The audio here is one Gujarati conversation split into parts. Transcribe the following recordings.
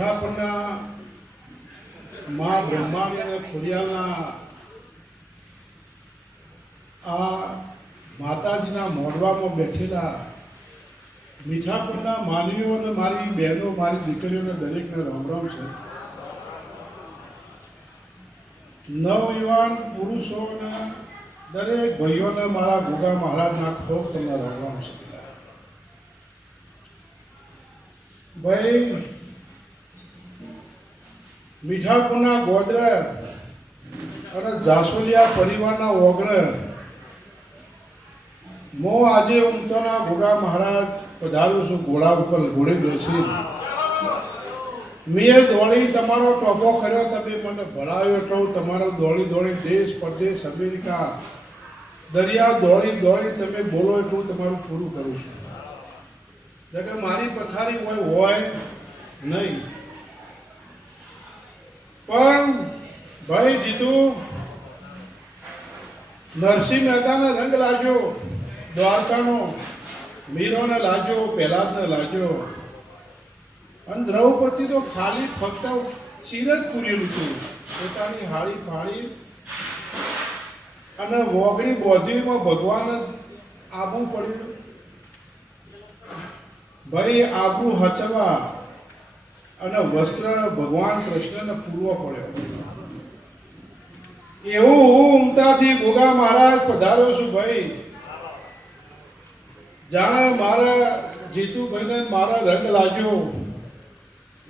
મીઠાપરના મા બ્રહ્માણી અને ખોડિયાલના આ માતાજીના મોઢવામાં બેઠેલા મીઠાપરના માનવીઓ અને મારી બહેનો, મારી દીકરીઓને દરેકને રામ રામ છે. નવયુવાન પુરુષોને દરેક ભાઈઓને મારા ગોગા મહારાજના ખોખ તમને રામ રામ છે. ભાઈ, મીઠાપુરના ગોદર અને જાસોલિયા પરિવારના ઓગણ મો આજે ઉમતોના ગોગા મહારાજ પધારું છું ઘોડા ઉપર ઘોડે બેસી. મેં દોડી તમારો ટોપો કર્યો, તમે મને ભણાવ્યો એટલો તમારો દોડી દોડી દેશ પરદેશ અમેરિકા દરિયા દોડી દોડી તમે બોલો એટલું તમારું પૂરું કરું છું. કે મારી પથારી હોય નહીં. પણ ભાઈ જીતુ, નરસિંહ મહેતાને રંગ લાગ્યો, દ્વારકાનો મીરોને લાગ્યો, પહેલાદને લાગ્યો, અને દ્રૌપદી તો ખાલી ફક્ત ચીર જ પૂરેલું હતું. પોતાની હાળી ફાળી અને વોગણી બોધીમાં ભગવાન જ આબુ પડ્યું. ભાઈ, આબરૂ હચવા અને વસ્ત્ર ભગવાન કૃષ્ણને પૂરવો પડ્યો. એવું હું ઉમતાથી ગોગા મહારાજ પધાર્યો છું. ભાઈ, જાણે મારા જીતુભાઈને મારા રંગ લાગ્યો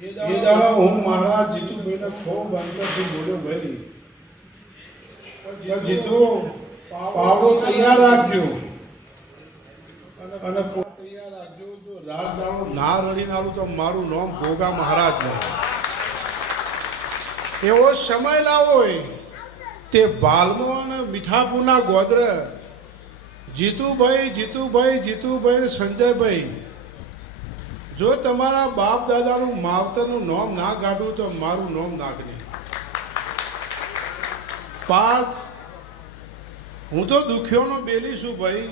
એ દાડા હું મહારાજ જીતુભાઈને ખૂબ અંતરથી બોલ્યો, ભાઈ જીતુ પાવડો તૈયાર રાખજો અને તૈયાર રાખજો. જો રાજદાણો ના રડીને આવું તો મારું નામ ગોગા મહારાજ નહીં. એવો સમય લાવો તે બાલમો અને મીઠાપુરના ગોદર જીતુભાઈ ને સંજયભાઈ, જો તમારા બાપ દાદાનું માવતરનું નામ ના કાઢવું તો મારું નામ નાખને. પાર્થ, હું તો દુખ્યોનો બેલી છું. ભાઈ,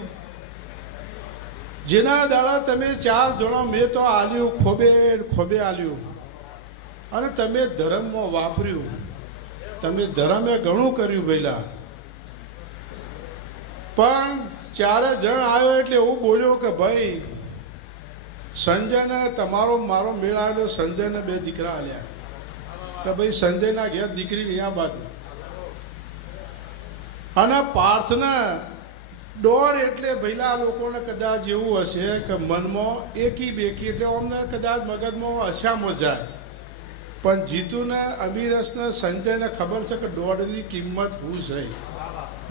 જેના દાડા તમે 4 જણો મેં તો આલ્યું, ખોબે આલ્યું, અને તમે ધર્મમાં વાપર્યું. તમે ધર્મે ઘણું કર્યું પહેલા, પણ 4 જણ આવ્યો એટલે એવું બોલ્યો કે ભાઈ સંજયને તમારો મારો મેળ આવ્યો. સંજયને 2 દીકરા આલ્યા કે ભાઈ સંજયના ઘેર દીકરી અહીંયા બાજુ, અને પાર્થને દોડ એટલે ભઈલા લોકોને કદાચ એવું હશે કે મનમાં એકી બેકી એટલે અમને કદાચ મગજમાં હશામાં જાય. પણ જીતુને, અમીરસને, સંજયને ખબર છે કે દોડની કિંમત શું છે.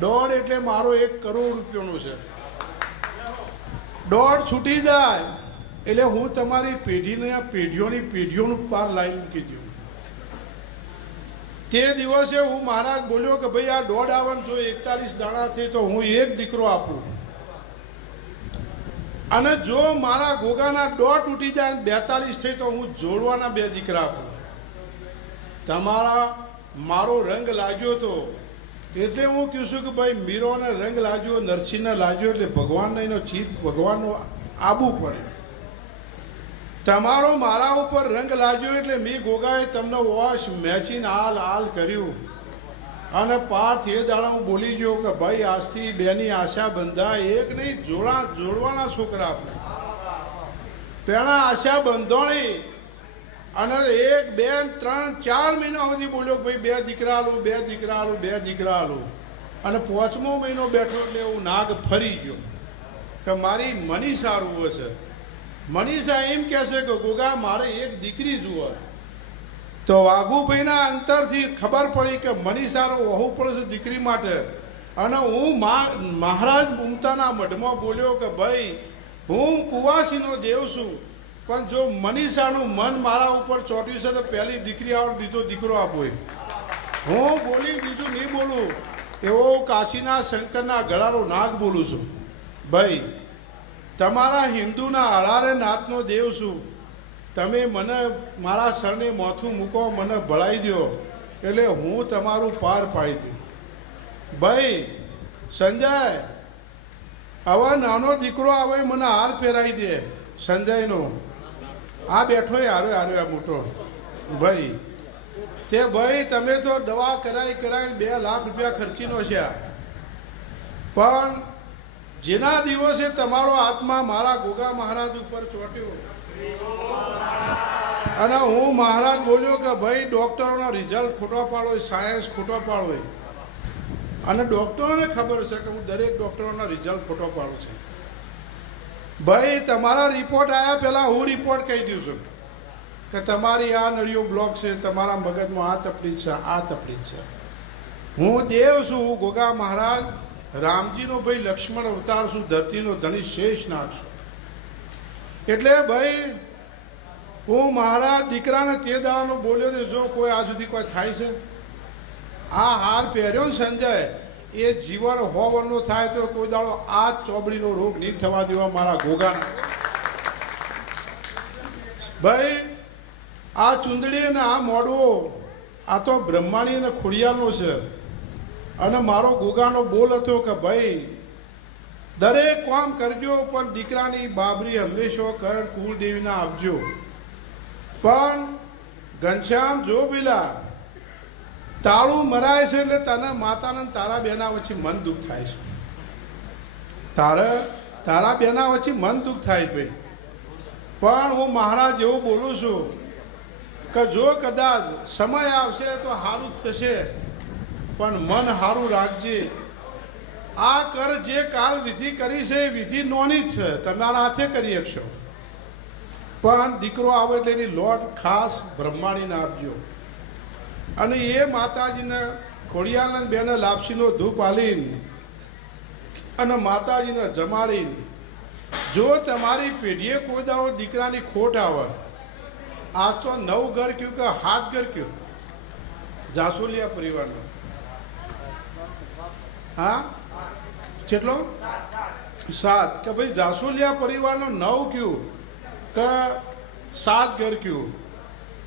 દોડ એટલે મારો 1 કરોડ રૂપિયાનો છે. દોડ છૂટી જાય એટલે હું તમારી પેઢીઓનું પાર લાઈન મૂકી દઉં. તે દિવસે હું મહારાજ બોલ્યો કે ભાઈ આ દોડ આવવાનું જો 41 દાણા થઈ તો હું 1 દીકરો આપું, અને જો મારા ગોગાના દોડ તૂટી જાય 42 થઈ તો હું જોડવાના 2 દીકરા આપું. તમારા મારો રંગ લાગ્યો તો એટલે હું કહું છું કે ભાઈ મીરોને રંગ લાગ્યો, નરસિંહને લાગ્યો એટલે ભગવાનને એનો ચીપ ભગવાનનો આબુ પડે. તમારો મારા ઉપર રંગ લાગ્યો એટલે મેં ગોગાએ તમને વોશ મેચીને હાલ કર્યું. અને પાર્થ એ દાડા હું બોલી ગયો કે ભાઈ આજથી 2ની આશા બંધાય. 1 નહીં, જોડવાના છોકરા પેલા આશા બંધોણી. અને 1, 2, 3, 4 મહિના સુધી બોલ્યો ભાઈ 2 દીકરા આલું, 2 દીકરા આલું, 2 દીકરા આલું. અને 5મો મહિનો બેઠો એટલે એવું નાગ ફરી ગયો કે મારી મનીષા સારું હશે. મનીષા એમ કહે છે કે ગોગા મારે 1 દીકરી જુઓ. તો વાઘુભાઈના અંતરથી ખબર પડી કે મનીષાનો વહુ પડે છે દીકરી માટે. અને હું મહારાજ ઉમતાના મઢમાં બોલ્યો કે ભાઈ હું કુવાસીનો દેવ છું, પણ જો મનીષાનું મન મારા ઉપર ચોટ્યું છે તો પહેલી દીકરી આવે, બીજો દીકરો આપો. હું બોલી બીજું નહીં બોલું એવો કાશીના શંકરના ગળાનો નાગ બોલું છું. ભાઈ, તમારા હિન્દુના અળારે નાથનો દેવ છું. તમે મને મારા શરણે માથું મૂકો, મને ભળાઈ દો એટલે હું તમારું પાર પાડી દઉં. ભાઈ સંજય, હવે નાનો દીકરો આવે મને હાર ફેરાઈ દે સંજયનો. આ બેઠો હારો આ મોટો ભાઈ તે ભાઈ તમે તો દવા કરાવી 2 લાખ રૂપિયા ખર્ચીનો છે, પણ જેના દિવસે તમારો આત્મા મારા ગોગા મહારાજ ઉપર ચોટ્યો અને હું મહારાજ બોલ્યો કે ભાઈ ડૉક્ટરોનો રિઝલ્ટ ખોટો પાડો, સાયન્સ ખોટો પાડો, અને ડૉક્ટરોને ખબર છે કે હું દરેક ડૉક્ટરોનો રિઝલ્ટ ખોટો પાડું છું. ભાઈ તમારા રિપોર્ટ આવ્યા પહેલાં હું રિપોર્ટ કહી દઉં છું કે તમારી આ નળીઓ બ્લોક છે, તમારા મગજમાં આ તકલીફ છે, આ તકલીફ છે. હું દેવ છું, હું ગોગા મહારાજ રામજીનો ભાઈ લક્ષ્મણ અવતાર છું, ધરતીનો ધણી શેષ નાગ છું. એટલે ભાઈ હું મહારાજ દીકરાને તે દાડાનો બોલ્યો તો જો કોઈ આ સુધી કોઈ થાય છે, આ હાર પહેર્યો ને સંજય એ જીવન 100 વર્ષનો થાય તો કોઈ દાડો આ ચોબડીનો રોગ નહીં થવા દેવા મારા ગોગાના. ભાઈ આ ચૂંદડી અને આ મોડવો આ તો બ્રહ્માણી અને ખોડિયારનો છે, અને મારો ગોગાનો બોલ હતો કે ભાઈ દરેક કામ કરજો પણ દીકરાની બાબરી હંમેશા કર કુળદેવીના આપજો. પણ ઘનશ્યામ જો પેલા તાળું મરાય છે એટલે તને માતાને તારા બેના વચ્ચે મન દુઃખ થાય છે, તારા બેના વચ્ચે મન દુઃખ થાય ભાઈ. પણ હું મહારાજ એવું બોલું છું કે જો કદાચ સમય આવશે તો સારું થશે, પણ મન સારું રાખજે. આ કર જે કાલ વિધિ કરી છે એ વિધિ નોની જ છે, તમારા હાથે કરી શકશો, પણ દીકરો આવે એટલે એની લોટ ખાસ બ્રહ્માણીને આપજો. અને એ માતાજીને ખોડિયારને બેને લાપસીનો ધૂપ આલીને અને માતાજીને જમાડીને જો તમારી પેઢીએ કોઈ દાડો દીકરાની ખોટ આવે, આ તો 9 ઘર કયું કે 7 ઘર કયું જાસોલિયા પરિવારનો, હા કેટલો 7 કે ભાઈ જાસોલિયા પરિવારનો 9 કયું કે 7 ઘર કયું.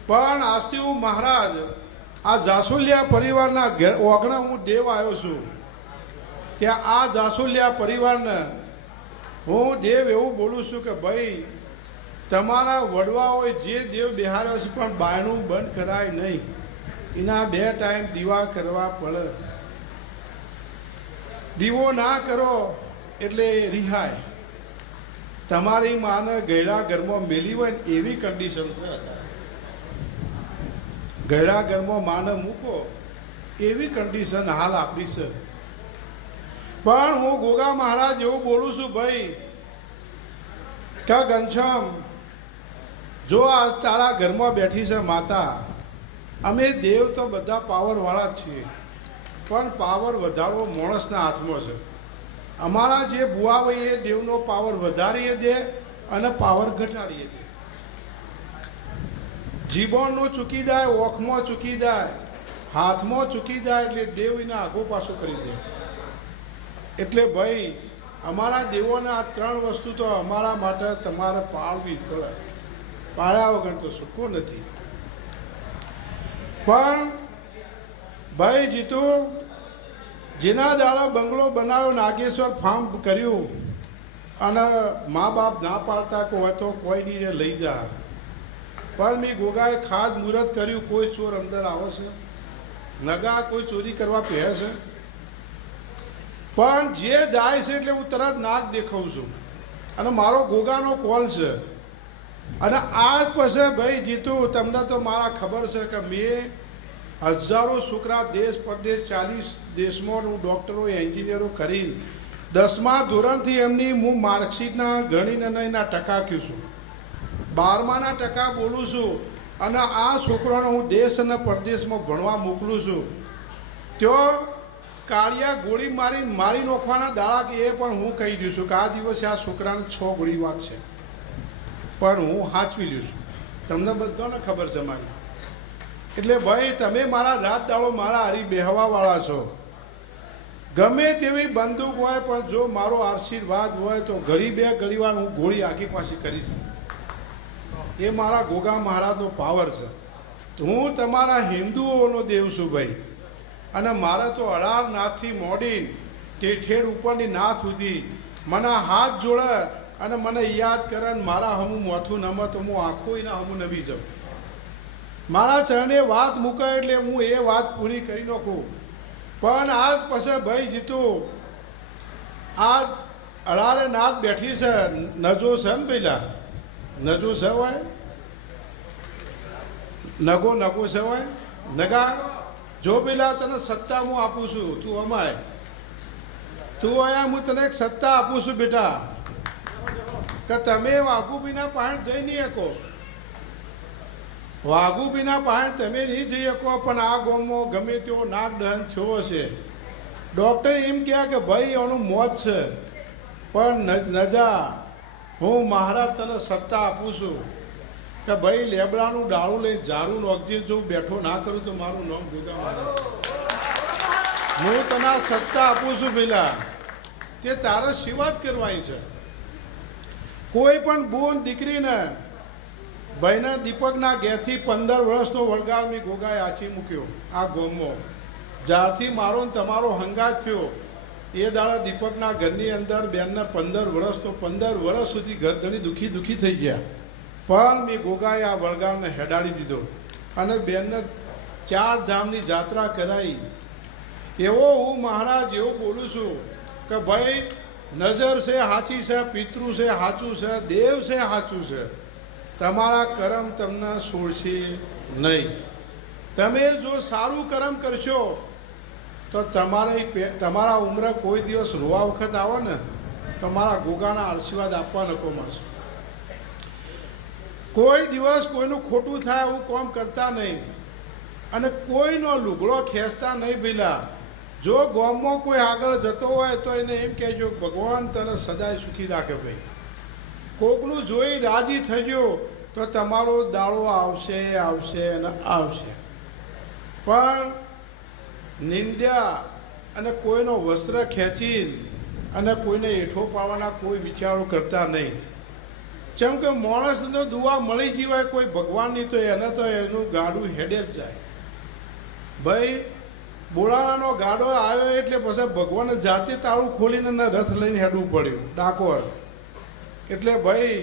પણ આજથી હું મહારાજ આ જાસોલિયા પરિવારના ઘેર ઓગણા હું દેવ આવ્યો છું, ત્યાં આ જાસોલિયા પરિવારને હું દેવ એવું બોલું છું કે ભાઈ તમારા વડવાઓએ જે દેવ બિહાર્યો છે પણ બાયણું બંધ કરાય નહીં, એના 2 ટાઈમ દીવા કરવા પડે. દીવો ના કરો એટલે રિહાય. તમારી માને ગયડા ઘરમાં મેલી હોય ને એવી કન્ડિશન છે, ગયડા ઘરમાં માને મૂકો એવી કન્ડિશન હાલ આપણી છે. પણ હું ગોગા મહારાજ એવું બોલું છું ભાઈ કે ઘનશ્યામ જો આ તારા ઘરમાં બેઠી છે માતા, અમે દેવ તો બધા પાવરવાળા જ છીએ, પણ પાવર વધારવો માણસના હાથમાં છે. અમારા જે બુઆ હોય એ દેવનો પાવર વધારીએ દે અને પાવર ઘટાડીએ દે. જીવનનો ચૂકી જાય, ઓખમાં ચૂકી જાય, હાથમાં ચૂકી જાય એટલે દેવ એને આગો પાછો કરી દે. એટલે ભાઈ અમારા દેવોને આ 3 વસ્તુ તો અમારા માટે તમારે પાળવી પડે, પાળ્યા વગર તો સુખો નથી. પણ ભાઈ જીતુ જેના દાડા બંગલો બનાવ્યો, નાગેશ્વર ફાર્મ કર્યું અને મા બાપ ના પાડતા કે હોય તો કોઈ નહીં લઈ જા, પણ મેં ગોગાએ ખાદ મુહૂર્ત કર્યું, કોઈ ચોર અંદર આવે છે, નગા કોઈ ચોરી કરવા પહેરે છે, પણ જે જાય છે એટલે હું તરત નાક દેખાઉં છું અને મારો ગોગાનો કોલ છે. અને આજ પછી ભાઈ જીતુ તમને તો મારા ખબર છે કે મેં હજારો છોકરા દેશ પરદેશ 40 દેશમાં હું ડૉક્ટરો એન્જિનિયરો કરીને 10મા ધોરણથી એમની હું માર્કશીટના ગણીને એના ટકા કહું છું, 12માના ટકા બોલું છું. અને આ છોકરાને હું દેશ અને પરદેશમાં ભણવા મોકલું છું. ત્યાં કાળિયા ગોળી મારી નોખવાના દાડા કે એ પણ હું કહી દઉં છું કે આ દિવસે આ છોકરાને 6 ગોળી વાગશે, પણ હું સાચવી લઉં છું. તમને બધાને ખબર છે મારી. એટલે ભાઈ તમે મારા રાત દાડો મારા હારી બેહવાવાળા છો. ગમે તેવી બંદૂક હોય પણ જો મારો આશીર્વાદ હોય તો ઘડી 2 ઘડીવાર હું ગોળી આખી પાછી કરી દઉં. એ મારા ગોગા મહારાજનો પાવર છે. તો હું તમારા હિન્દુઓનો દેવ છું ભાઈ, અને મારે તો 18 નાથથી મોડીને તે ઠેર ઉપરની નાથ સુધી મને હાથ જોડે અને મને યાદ કરે ને મારા હમું મોથું નમે તો હું આખું એના હમું નમી જાઉં. મારા ચરણે વાત મૂકાય એટલે હું એ વાત પૂરી કરી નાખું. પણ આજ પછી ભાઈ જીતું આજ અડારે નાથ બેઠી છે, નજો છે ને પેલા નજો છે હોય, નગો નગો છે હોય, નગા જો પેલા તને સત્તા હું આપું છું, તું અમાય તું અહીંયા હું તને એક સત્તા આપું છું બેટા, કે તમે વાઘુબીના પાણી જઈ નહીં શકો, વાઘુબીના પાણી તમે નહીં જઈ શકો, પણ આ ગામમાં ગમે તેવો નાગ દહન થયો છે. ડૉક્ટર એમ કહે કે ભાઈ એનું મોત છે, પણ નજા હું મહારાજ તને સત્તા આપું છું કે ભાઈ લેબડાનું ડાળું લઈ ઝાડું નોખજી, જો બેઠો ના કરું તો મારું નામ ભૂગા મારે. હું તને સત્તા આપું છું પેલા, તે તારે સેવા જ કરવાની છે. કોઈ પણ બોન દીકરીને ભાઈના દીપકના ઘેરથી 15 વર્ષનો વળગાળ મેં ગોગાએ આછી મૂક્યો આ ગામમાં. જ્યારથી મારો ને તમારો હંગાત થયો એ દાડા દીપકના ઘરની અંદર બેનના 15 વર્ષનો 15 વર્ષ સુધી ઘરધણી દુઃખી થઈ ગયા, પણ મેં ગોગાએ આ વળગાળને હેડાડી દીધો અને બેનને 4 ધામની જાત્રા કરાવી. એવો હું મહારાજ એવું બોલું છું કે ભાઈ નજર છે સાચી છે, પિતૃ છે સાચું છે, દેવ છે સાચું છે, તમારા કર્મ તમને છોડશે નહીં. તમે જો સારું કર્મ કરશો તો તમારા ઉંમરે કોઈ દિવસ રોવા વખત આવે ને તો મારા ગોગાના આશીર્વાદ આપવા નકો મળશે. કોઈ દિવસ કોઈનું ખોટું થાય એવું કામ કરતા નહીં અને કોઈનો લુગડો ખેંચતા નહીં. પેલા જો ગામમાં કોઈ આગળ જતો હોય તો એને એમ કહેજો ભગવાન તને સદાય સુખી રાખે. ભાઈ કોકનું જોઈ રાજી થજો તો તમારો દાડો આવશે આવશે અને આવશે. પણ નિંદ્યા અને કોઈનો વસ્ત્ર ખેંચી અને કોઈને એઠો પાડવાના કોઈ વિચારો કરતા નહીં. જેમ કે માણસનો દુઆ મળી જીવાય કોઈ ભગવાનની તો એને તો એનું ગાડું હેડે જ જાય. ભાઈ બોલાવાનો ગાડો આવ્યો એટલે પછી ભગવાને જાતે તાળું ખોલીને રથ લઈને હેડવું પડ્યું ડાકોર. એટલે ભાઈ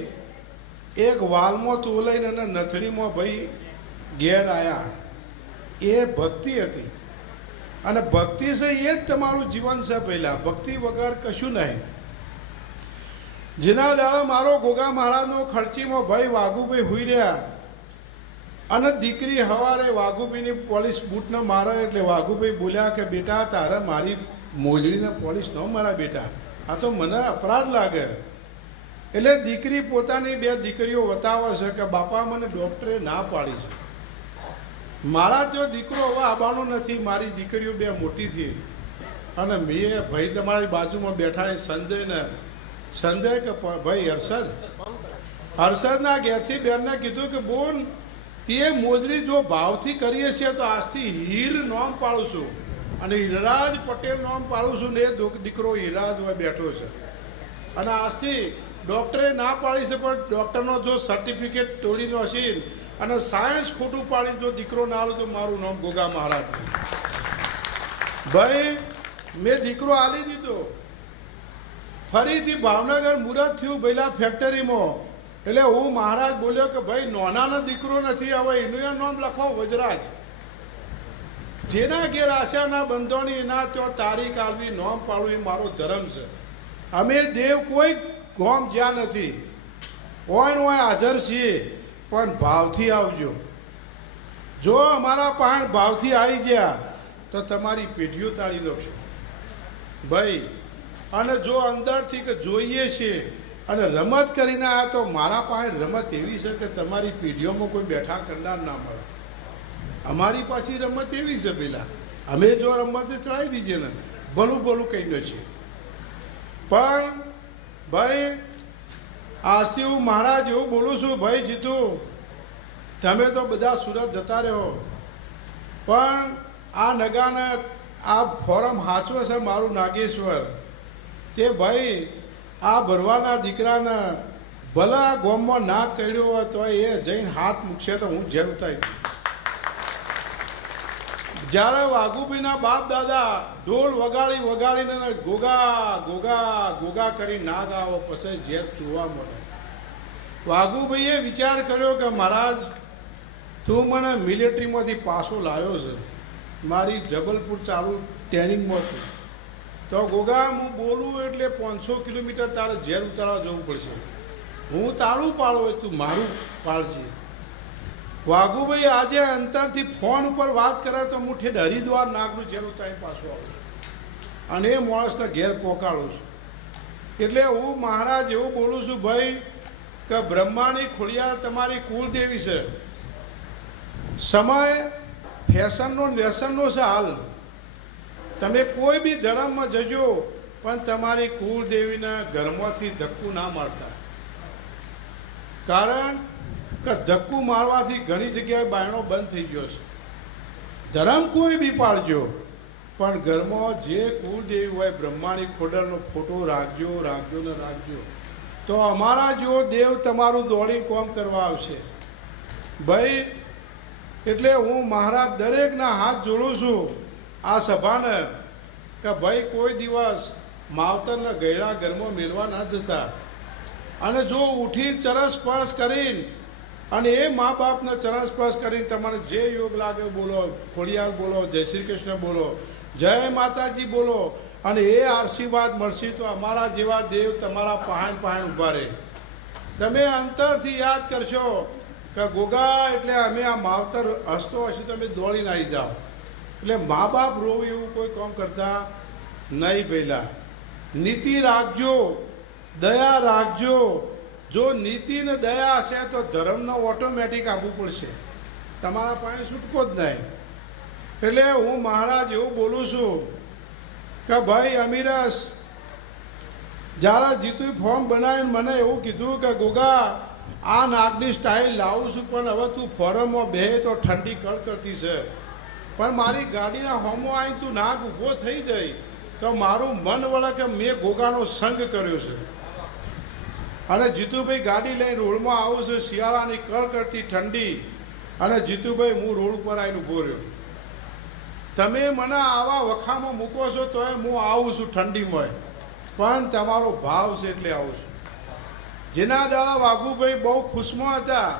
એક વાલમાં તોલાઈને અને નથડીમાં ભાઈ ઘેર આવ્યા. એ ભક્તિ હતી અને ભક્તિ છે એ જ તમારું જીવન છે. પહેલાં ભક્તિ વગર કશું નહીં. જેના દાડો મારો ગોગા મહારાજનો ખર્ચીમાં ભાઈ વાઘુભાઈ હુઈ રહ્યા અને દીકરી હવારે વાઘુભાઈની પોલીસ બૂટને મારે એટલે વાઘુભાઈ બોલ્યા કે બેટા તારે મારી મોજડીને પોલીસ ન મારા બેટા, આ તો મને અપરાધ લાગે. એટલે દીકરી પોતાની 2 દીકરીઓ બતાવે છે કે બાપા મને ડૉક્ટરે ના પાડી છે, મારા જો દીકરો હવે આવવાનો નથી, મારી દીકરીઓ 2 મોટી થઈ. અને મેં ભાઈ તમારી બાજુમાં બેઠા સંજય કે ભાઈ હર્ષદના ઘેરથી બેનને કીધું કે બોન તે મોજરી જો ભાવથી કરીએ છીએ તો આજથી હીર નામ પાડું છું અને હીરરાજ પટેલ નામ પાડું છું ને એ દીકરો હીરાજ હોય બેઠો છે. અને આજથી ડૉક્ટરે ના પાડી છે પણ ડૉક્ટરનો જો સર્ટિફિકેટ તોડીનો હશે અને સાયન્સ ખોટું પાડી જો દીકરો ના આવ્યો તો મારું નામ ગોગા મહારાજ. ભાઈ મેં દીકરો આલી દીધો. ફરીથી ભાવનગર મુહૂર્ત થયું પહેલાં ફેક્ટરીમાં. એટલે હું મહારાજ બોલ્યો કે ભાઈ નોનાનો દીકરો નથી, હવે એનું નામ લખો વજરાજ. જેના ઘેર આશાના બંધોની એના ત્યાં તારીખ આવવી નામ પાડવું એ મારો ધર્મ છે. અમે દેવ કોઈ ગોમ જ્યાં નથી, હોય હાજર છીએ, પણ ભાવથી આવજો. જો અમારા પાણ ભાવથી આવી ગયા તો તમારી પેઢીઓ તાળી નાખશો ભાઈ. અને જો અંદરથી કે જોઈએ છીએ અને રમત કરીને આવ્યા તો મારા પાસે રમત એવી છે કે તમારી પેઢીઓમાં કોઈ બેઠા કરનાર ના મળે. અમારી પાછી રમત એવી છે પેલા અમે જો રમત ચડાવી દીધી ને ભલું કહીને છીએ. પણ ભાઈ આજથી હું મહારાજ એવું બોલું છું ભાઈ જીતું, તમે તો બધા સુરત જતા રહ્યો પણ આ નગાને આ ફોરમ હાચવે છે મારું નાગેશ્વર. તે ભાઈ આ ભરવાના દીકરાને ભલે આ ગામમાં નાક કર્યો હોય તો એ જઈને હાથ મૂકશે તો હું જેમ થાય. જ્યારે વાઘુભાઈના બાપ દાદા ઢોલ વગાડીને ગોગા ગોગા ગોગા કરી નાગ આવો પછી ઝેર જોવા મળે. વાઘુભાઈએ વિચાર કર્યો કે મહારાજ તું મને મિલિટરીમાંથી પાછો લાવ્યો છે, મારી જબલપુર ચાલુ ટ્રેનિંગમાં છું, તો ગોગા હું બોલું એટલે 500 કિલોમીટર તારે ઝેર ઉતારવા જવું પડશે. હું તારું પાડું હોય તું મારું પાડજે. વાઘુભાઈ આજે અંતરથી ફોન ઉપર વાત કરે તો હું ઠેઠ હરિદ્વાર નાગનું ઝેર ઉતારી પાછો આવું અને એ માણસને ઘેર પહોંચાડું છું. એટલે હું મહારાજ એવું બોલું છું ભાઈ કે બ્રહ્માની ખોડિયાર તમારી કુળદેવી છે. સમય ફેશનનો વ્યસનનો છે હાલ. તમે કોઈ બી ધર્મમાં જજો પણ તમારી કુળદેવીના ઘરમાંથી ધક્કું ના મારતા. કારણ કે ધક્કું મારવાથી ઘણી જગ્યાએ બાયણો બંધ થઈ ગયો છે. ધર્મ કોઈ બી પાડજો પણ ઘરમાં જે કુળદેવી હોય બ્રહ્માની ખોડલનો ફોટો રાખજો રાખજો ને રાખજો. તો અમારા જેવો દેવ તમારું દોડી કોમ કરવા આવશે ભાઈ. એટલે હું મહારાજ દરેકના હાથ જોડું છું આ સભાને કે ભાઈ કોઈ દિવસ માવતરના ગયડા ઘરમાં મેળવા ના જતા. અને જો ઉઠી ચરસ સ્પર્શ કરીને અને એ મા બાપને ચરણ સ્પર્શ કરીને તમારે જે યોગ લાગે બોલો, ખોડિયાર બોલો, જય શ્રી કૃષ્ણ બોલો, જય માતાજી બોલો અને એ આશીર્વાદ મળશે તો અમારા જેવા દેવ તમારા પહાણ પહાણ ઊભા રહે. તમે અંતરથી યાદ કરશો કે ગોગા એટલે અમે આ માવતર હસતો હશે તમે દોડીને આવી જાઓ. એટલે મા બાપ રોવું એવું કોઈ કામ કરતા નહીં. પહેલાં નીતિ રાખજો, દયા રાખજો. જો નીતિ ને દયા હશે તો ધર્મનો ઓટોમેટિક આવવું પડશે, તમારા પાસે છૂટકો જ નહીં. એટલે હું મહારાજ એવું બોલું છું કે ભાઈ અમીરસ જ્યારે જીતું ફોર્મ બનાવીને મને એવું કીધું કે ગોગા આ નાગની સ્ટાઇલ લાવું છું પણ હવે તું ફોરમમાં બે તો ઠંડી કડકડતી છે પણ મારી ગાડીના હોમો આવીને તું નાગ ઊભો થઈ જાય તો મારું મન વળે કે મેં ગોગાનો સંગ કર્યો છે. અને જીતુભાઈ ગાડી લઈને રોડમાં આવું છું, શિયાળાની કડકડતી ઠંડી, અને જીતુભાઈ હું રોડ ઉપર આવીને ઊભો રહ્યો. તમે મને આવા વખામાં મૂકો છો તોય હું આવું છું ઠંડીમાં, પણ તમારો ભાવ છે એટલે આવું છું. જેના દાડા વાઘુભાઈ બહુ ખુશમાં હતા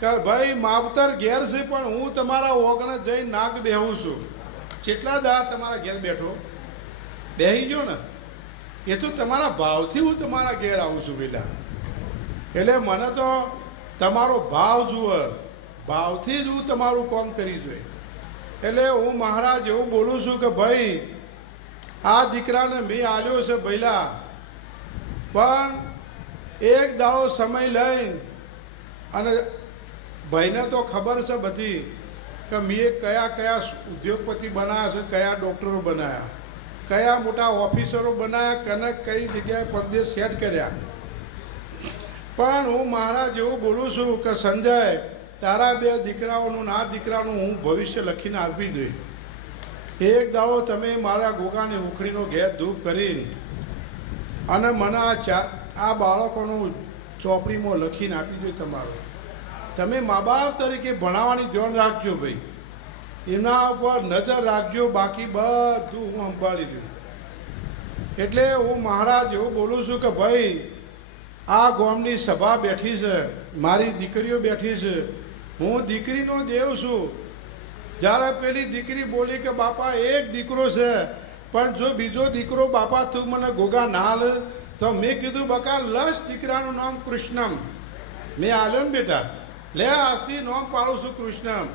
કે ભાઈ માવતર ઘેર છે પણ હું તમારા ઓગણે જઈને નાગ બેહું છું. કેટલા દાડા તમારા ઘેર બેઠો બેહી ગયો ને, એ તો તમારા ભાવથી હું તમારા ઘેર આવું છું પેલા. એટલે મને તો તમારો ભાવ જુઓ, ભાવથી જ હું તમારું કામ કરી જોઈએ. એટલે હું મહારાજ એવું બોલું છું કે ભાઈ આ દીકરાને મેં આલ્યો છે પહેલા, પણ એક દાડો સમય લઈને અને ભાઈને તો ખબર છે બધી કે મેં કયા કયા ઉદ્યોગપતિ બનાવ્યા છે, કયા ડૉક્ટરો બનાવ્યા, કયા મોટા ઓફિસરો બનાવ્યા, કને કઈ જગ્યાએ પરદેશ સેટ કર્યા. પણ હું મહારાજ એવું બોલું છું કે સંજય તારા બે દીકરાઓનું ના દીકરાનું હું ભવિષ્ય લખીને આપી દઉં. એક દાડો તમે મારા ગોગાની ઉખડીનો ઘેર ધૂપ કરીને અને મને આ બાળકોનું ચોપડીમાં લખીને આપી દો. તમારું તમે મા બાપ તરીકે ભણાવવાની ધ્યાન રાખજો ભાઈ, એના ઉપર નજર રાખજો, બાકી બધું હું સંભાળી દઉં. એટલે હું મહારાજ એવું બોલું છું કે ભાઈ આ ગામની સભા બેઠી છે, મારી દીકરીઓ બેઠી છે, હું દીકરીનો દેવ છું. જ્યારે પેલી દીકરી બોલી કે બાપા એક દીકરો છે પણ જો બીજો દીકરો બાપા તું મને ગોગા ના લે, તો મેં કીધું બકા લસ દીકરાનું નામ કૃષ્ણમ મેં આલ્યો ને બેટા, લે આજથી નામ પાડું છું કૃષ્ણમ.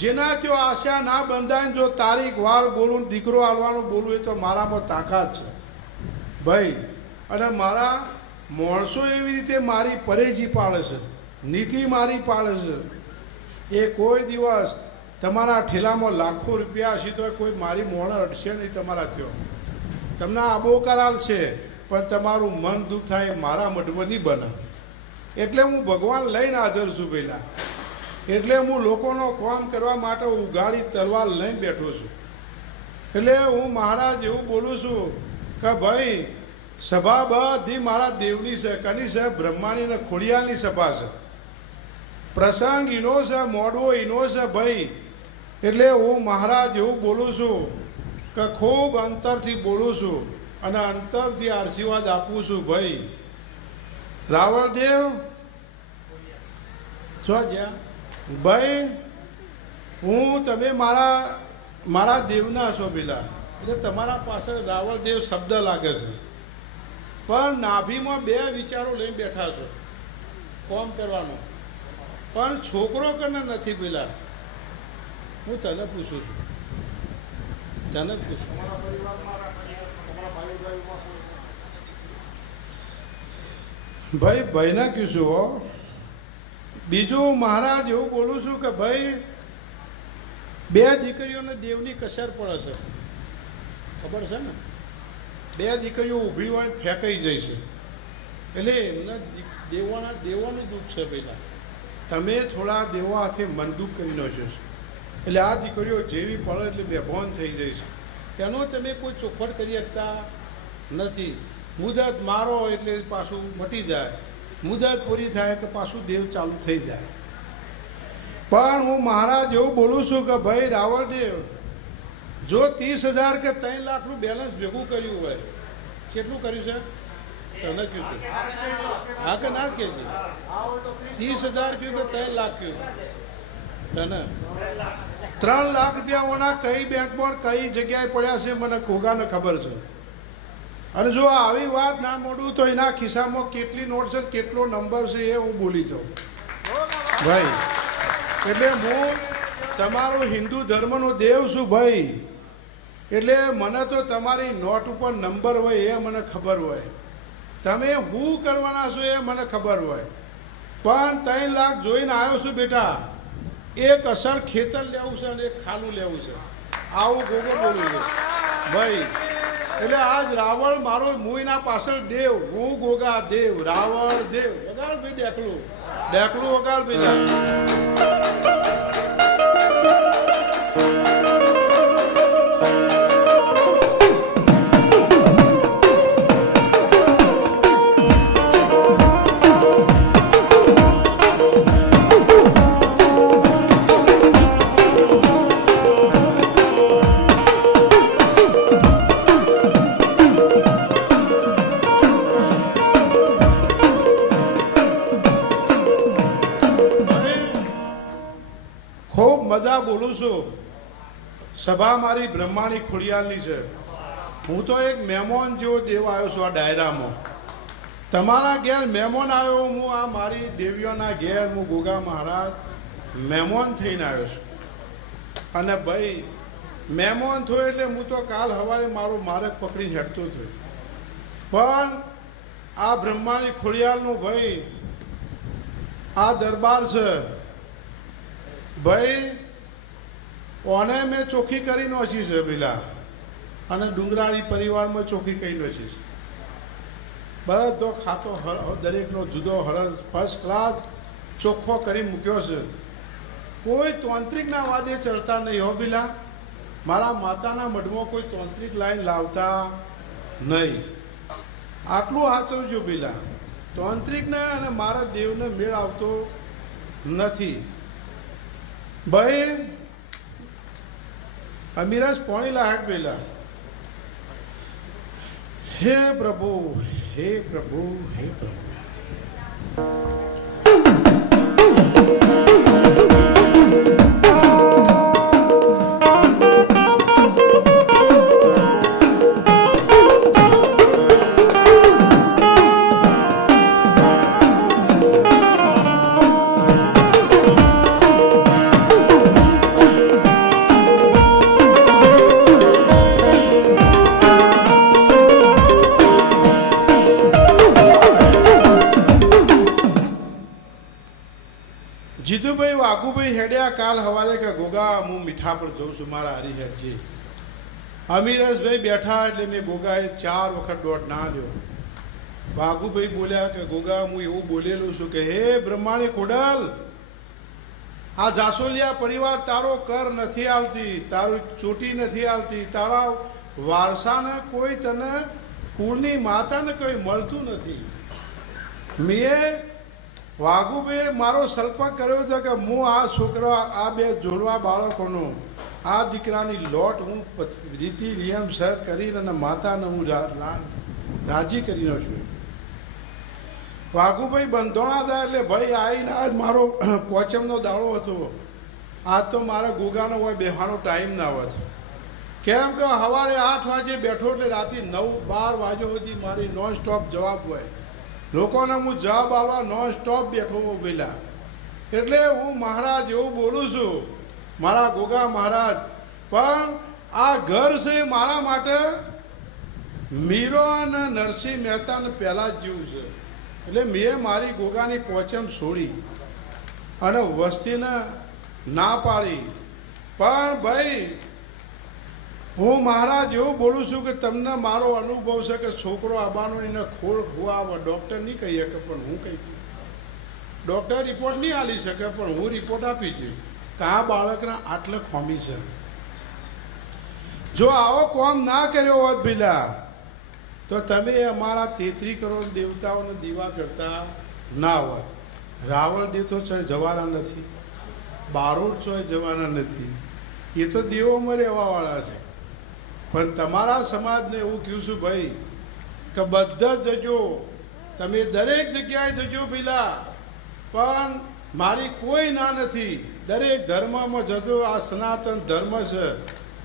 જેના ત્યાં આશા ના બંધાય, જો તારીખ વાર બોલું દીકરો આલવાનું બોલું એ તો મારામાં તાકાત છે ભાઈ. અને મારા માણસો એવી રીતે મારી પરેજી પાડે છે, નીતિ મારી પાડે છે. એ કોઈ દિવસ તમારા ઠેલામાં લાખો રૂપિયા હશે તો કોઈ મારી મોણ અડશે નહીં તમારા ત્યાં. તમને આબો કરાલ છે પણ તમારું મન દુઃખ થાય મારા મઢમાં નહીં બને. એટલે હું ભગવાન લઈને હાજર છું પહેલાં. એટલે હું લોકોનો કામ કરવા માટે ઉગાડી તલવાર લઈને બેઠો છું. એટલે હું મહારાજ એવું બોલું છું કે ભાઈ સભા બધી મારા દેવની છે, કની છે બ્રહ્માની ને ખોડિયારની સભા છે. પ્રસંગ ઈનો છે, મોડવો ઈનો છે ભાઈ. એટલે હું મહારાજ એવું બોલું છું કે ખૂબ અંતરથી બોલું છું અને અંતરથી આશીર્વાદ આપું છું ભાઈ. રાવળદેવ છો જ્યાં ભાઈ હું તમે મારા દેવના છો પેલા, એટલે તમારા પાસે રાવળદેવ શબ્દ લાગે છે, પણ નાભીમાં બે વિચારો લઈને બેઠા છો કોમ કરવાનો, પણ છોકરો કને નથી પેલા. હું તને પૂછું છું, તને પૂછું ભાઈ ભાઈને કીધું હો. બીજું મહારાજ એવું બોલું છું કે ભાઈ બે દીકરીઓને દેવની કસર પડે છે, ખબર છે ને? બે દીકરીઓ ઊભી હોય ફેંકાઈ જાય છે, એટલે એમને દેવાનું દુઃખ છે. પહેલાં તમે થોડા દેવો હાથે મનદુખ કરી નાખ્યો છે, એટલે આ દીકરીઓ જેવી પડે એટલે બેભાન થઈ જાય છે. તેનો તમે કોઈ ચોખવટ કરી શકતા નથી. મુદત મારો એટલે પાછું મટી જાય, મુદત પૂરી થાય કે પાછું દેવ ચાલુ થઈ જાય. પણ હું મહારાજ એવું બોલું છું કે ભાઈ રાવળદેવ, જો 30,000 કે 3 લાખનું બેલેન્સ ભેગું કર્યું હોય, કેટલું કર્યું છે તને કહ્યું છે? હા કે ના કે 30,000 કહ્યું કે 3 લાખ કહ્યું તને? 3 લાખ રૂપિયાઓના કઈ બેંકમાં કઈ જગ્યાએ પડ્યા છે મને ઘોઘાને ખબર છે. અને જો આવી વાત ના મોડું તો એના ખિસ્સામાં કેટલી નોટ છે, કેટલો નંબર છે એ હું બોલી જાઉં ભાઈ. એટલે હું તમારો હિન્દુ ધર્મનો દેવ છું ભાઈ, એટલે મને તો તમારી નોટ ઉપર નંબર હોય એ મને ખબર હોય, તમે શું કરવાના છો એ મને ખબર હોય. પણ 3 લાખ જોઈને આવ્યો છું બેટા, એક અસર ખેતર લેવું છે અને એક ખાલું લેવું છે, આવું ગોગો બોલું છે ભાઈ. એટલે આજ રાવળ મારો મુઈના પાછળ દેવ, હું ગોગા દેવ, રાવળ દેવ. વગાડ ભાઈ દેખલું વગાડ ભાઈ. ખૂબ મજા બોલું છું. સભા મારી બ્રહ્માની ખોડિયાલની છે. હું તો એક મહેમાન જેવો દેવ આવ્યો છું આ ડાયરામાં. તમારા ઘેર મહેમાન આવ્યો, હું આ મારી દેવીઓના ઘેર હું ગોગા મહારાજ મહેમાન થઈને આવ્યો છું. અને ભાઈ મહેમાન થયો એટલે હું તો કાલ સવારે મારો માર્ગ પકડીને હેઠતો થયો. પણ આ બ્રહ્માની ખોડિયાલનું ભાઈ આ દરબાર છે ભાઈ, ઓને મેં ચોખ્ખી કરી નોખી છે પેલા, અને ડુંગરાળી પરિવારમાં ચોખ્ખી કરી નોખી છે. બધો ખાતો દરેકનો જુદો હરસ ફર્સ્ટ ક્લાસ ચોખ્ખો કરી મૂક્યો છે. કોઈ તાંત્રિકના વાદે ચડતા નહીં હો પેલા. મારા માતાના મઢમાં કોઈ તાંત્રિક લાઈન લાવતા નહીં. આટલું સાચવજો પેલા. તાંત્રિકને અને મારા દેવને મેળ આવતો નથી ભાઈ. અમીરાજ પોણી લાહટ પેલા. હે પ્રભુ, હે પ્રભુ, હે પ્રભુ. જીતુભાઈ વાઘુભાઈ હેડ્યા કાલ સવારે કે ગોગા હું મીઠા પર જઉં છું, મારા હરિહેરજી. અમીરસભાઈ બેઠા એટલે મેં ગોગાએ 4 વખત દોઢ ના લ્યો. વાઘુભાઈ બોલ્યા કે ગોગા હું એવું બોલેલું છું કે હે બ્રહ્માણી ખોડલ, આ જાસોલિયા પરિવાર તારો કર નથી આવતી, તારું ચોટી નથી આવતી, તારા વારસાને કોઈ તને કુળની માતાને કોઈ મળતું નથી. મેં વાઘુભાઈ મારો સંપર્ક કર્યો છે કે હું આ છોકરા આ બે જોડવા બાળકોનો આ દીકરાની લોટ હું રીતિ નિયમ સર કરીને અને માતાને હું રાજી કરીને છું. વાઘુભાઈ બંધોણા હતા એટલે ભાઈ આવીને આજ મારો પોચમનો દાડો હતો. આજ તો મારા ગોગાનો હોય બેહવાનો ટાઈમ ના હોત. કેમ કે સવારે 8 વાગે બેઠો એટલે રાતે 9-12 વાગ્યા સુધી મારી નોન સ્ટોપ જવાબ હોય. લોકોને હું જવાબ આપવા નોન સ્ટોપ બેઠો હોઉં પહેલાં. એટલે હું મહારાજ એવું બોલું છું, મારા ગોગા મહારાજ. પણ આ ઘર છે મારા માટે મીરો અને નરસિંહ મહેતાને પહેલાં જ જીવું છે. એટલે મેં મારી ગોગાની પોચમ છોડી અને વસ્તીને ના પાડી. પણ ભાઈ હું મહારાજ એવું બોલું છું કે તમને મારો અનુભવ છે કે છોકરો આવવાનો એને ખોળ ખોવા ડૉક્ટર નહીં કહી શકે, પણ હું કહી ડૉક્ટર રિપોર્ટ નહીં આપી શકે, પણ હું રિપોર્ટ આપી છું કે આ બાળકના આટલે ખોમી છે. જો આવો કોમ ના કર્યો હોત પેલા તો તમે અમારા 33 કરોડ દેવતાઓને દીવા કરતા ના હોત. રાવળ દેતો છો જવાના નથી, બારોટ છો જવાના નથી, એ તો દેવોમાં રહેવાવાળા છે. પણ તમારા સમાજને એવું કહ્યું છું ભાઈ કે બધા જ જજો, તમે દરેક જગ્યાએ જજો પેલા. પણ મારી કોઈ ના નથી, દરેક ધર્મમાં જજો. આ સનાતન ધર્મ છે.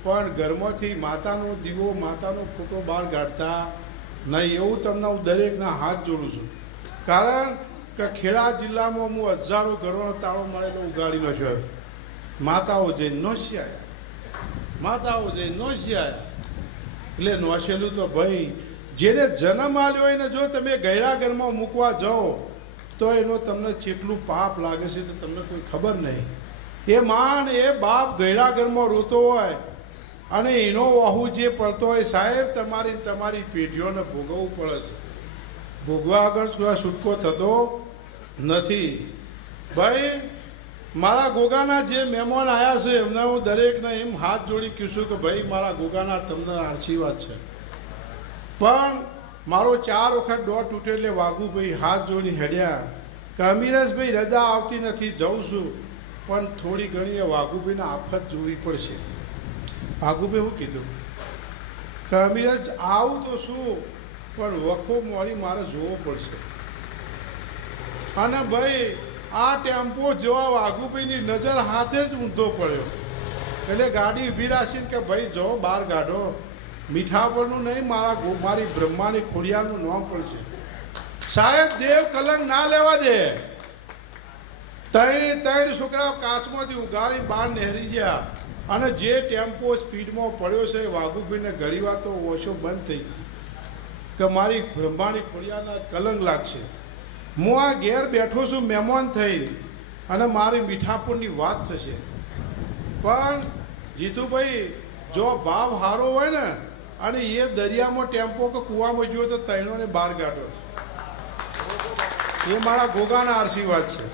પણ ઘરમાંથી માતાનો દીવો, માતાનો ફોટો બહાર કાઢતા નહીં, એવું તમને હું દરેકના હાથ જોડું છું. કારણ કે ખેડા જિલ્લામાં હું હજારો ઘરોનો તાળો મળેલો ઉગાડીનો છું. માતાઓ જઈને નોસી આવ્યા, માતાઓ જઈને નોસી આવ્યા. એટલે નોસેલું તો ભાઈ જેને જન્મ આલ્યો હોય ને જો તમે ગયડા ઘરમાં મૂકવા જાઓ તો એનો તમને કેટલું પાપ લાગે છે તો તમને કોઈ ખબર નહીં. એ માન એ બાપ ગયડા ઘરમાં રોતો હોય અને એનો વહુ જે પડતો હોય, સાહેબ તમારી પેઢીઓને ભોગવવું પડે છે. ભોગવા આગળ કોઈ છૂટકો થતો નથી. ભાઈ મારા ગોગાના જે મહેમાન આવ્યા છે એમને હું દરેકને એમ હાથ જોડી કહીશું કે ભાઈ મારા ગોગાના તમને આશીર્વાદ છે. પણ મારો 4 વખત દોઢ તૂટે એટલે વાઘુભાઈ હાથ જોડી હેડ્યા કે અમીરેશભાઈ રજા આવતી નથી, જઉં છું, પણ થોડી ઘણી વાઘુભાઈને આફત જોવી પડશે. વાઘુભાઈ શું કીધું કે અમીરેશ આવું તો શું, પણ વખો મોડી મારે જોવો પડશે. અને ભાઈ આ ટેમ્પો જોવા વાઘુભાઈની નજર હાથે જ ઊંધો પડ્યો. એટલે ગાડી ઊભી રાખીને કે ભાઈ જો બહાર કાઢો, મીઠાપરનું નહીં મારી બ્રહ્માની ખોડિયાનું નામ પડશે. સાહેબ દેવ કલંક ના લેવા દે. ત્રણ છોકરા કાચમાંથી ઉગાડી બહાર નહેરી ગયા. અને જે ટેમ્પો સ્પીડમાં પડ્યો છે વાઘુભાઈને ઘણી વાર તો ઓછો બંધ થઈ ગઈ કે મારી બ્રહ્માની ખોડિયાના કલંક લાગશે. હું આ ઘેર બેઠો છું મહેમાન થઈ અને મારી મીઠાપુરની વાત થશે. પણ જીતુભાઈ જો ભાવ સારો હોય ને અને એ દરિયામાં ટેમ્પો કે કૂવામાં જોયો તો તૈણોને બહાર કાઢો છે. એ મારા ગોગાના આશીર્વાદ છે.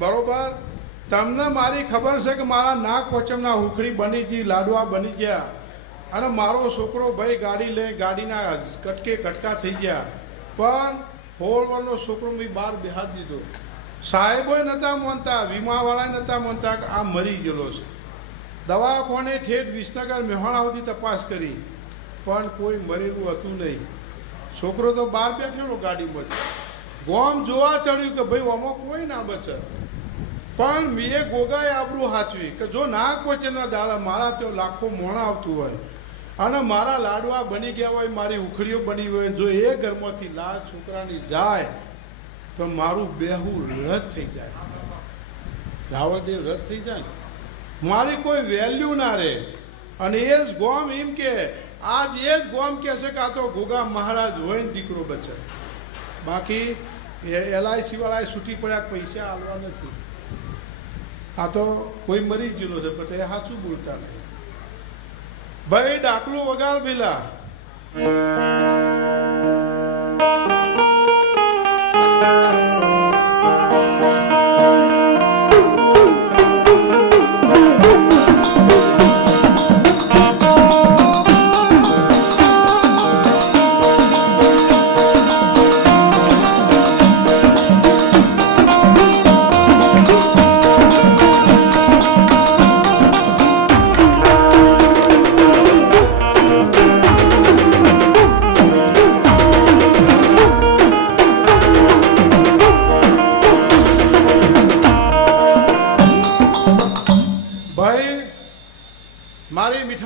બરોબર. તમને મારી ખબર છે કે મારા નાક પોચમના હુખડી બની ગઈ, લાડવા બની ગયા અને મારો છોકરો ભાઈ ગાડી લઈ ગાડીના કટકે કટકા થઈ ગયા. પણ 16 વર્ષનો છોકરો મેં બહાર બેહાર દીધો. સાહેબોય નહોતા માનતા, વીમાવાળા નહોતા માનતા કે આ મરી ગયેલો છે. દવાખાને ઠેઠ વિસનગર મહેણા સુધી તપાસ કરી પણ કોઈ મરેલું હતું નહીં. છોકરો તો બહાર બેઠેલો ગાડીમાં. ગોમ જોવા ચડ્યું કે ભાઈ આમાં કોઈ ના બચે. પણ મેં ગોગાએ આબરૂ હાચવી કે જો ના કોચેના દાડા મારા તો લાખો મોણા આવતું હોય અને મારા લાડવા બની ગયા હોય, મારી ઉખડીઓ બની હોય, જો એ ઘરમાંથી લાજ છોકરાની જાય તો મારું બેહું રદ થઈ જાય, રાવળદેવ રદ થઈ જાય, મારી કોઈ વેલ્યુ ના રહે. અને એ જ ગોમ એમ કે આજ એ જ ગોમ કહે છે કે આ તો ગોગા મહારાજ હોય ને દીકરો બચે. બાકી LIC વાળાએ છૂટી પડ્યા પૈસા આવવા નથી. આ તો કોઈ મરી ગયેલો છે પણ એ સાચું બોલતા નહીં. ભાઈ ડાકલું વગાડ પેલા.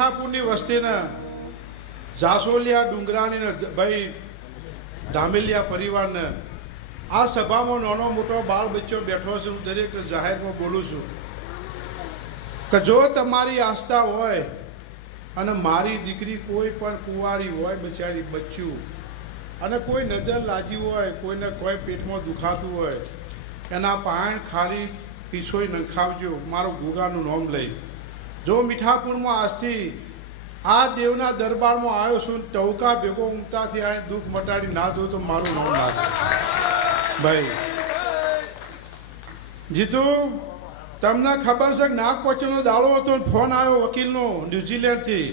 મીઠાપુરની વસ્તીને જાસોલિયા ડુંગરાની ને ભાઈ ધામેલિયા પરિવારને આ સભામાં નાનો મોટો બાળ બચ્ચો બેઠો છે. હું દરેક જાહેરમાં બોલું છું કે જો તમારી આસ્થા હોય અને મારી દીકરી કોઈ પણ કુંવારી હોય બચારી બચ્યું અને કોઈ નજર લાજી હોય, કોઈને કોઈ પેટમાં દુખાતું હોય, એના પાણ ખાલી પીછોઈ નખાવજો મારો ગુગાનું નામ લઈ. જો મીઠાપુરમાં આજથી આ દેવના દરબારમાં આવ્યો છું, ટવકા ભેગો ઊંઘતાથી આ દુઃખ મટાડી ના દો તો મારું નામ ના દો. ભાઈ જીતુ, તમને ખબર છે કે નાગપંચમનો દાડો હતો, ફોન આવ્યો વકીલનો ન્યુઝીલેન્ડથી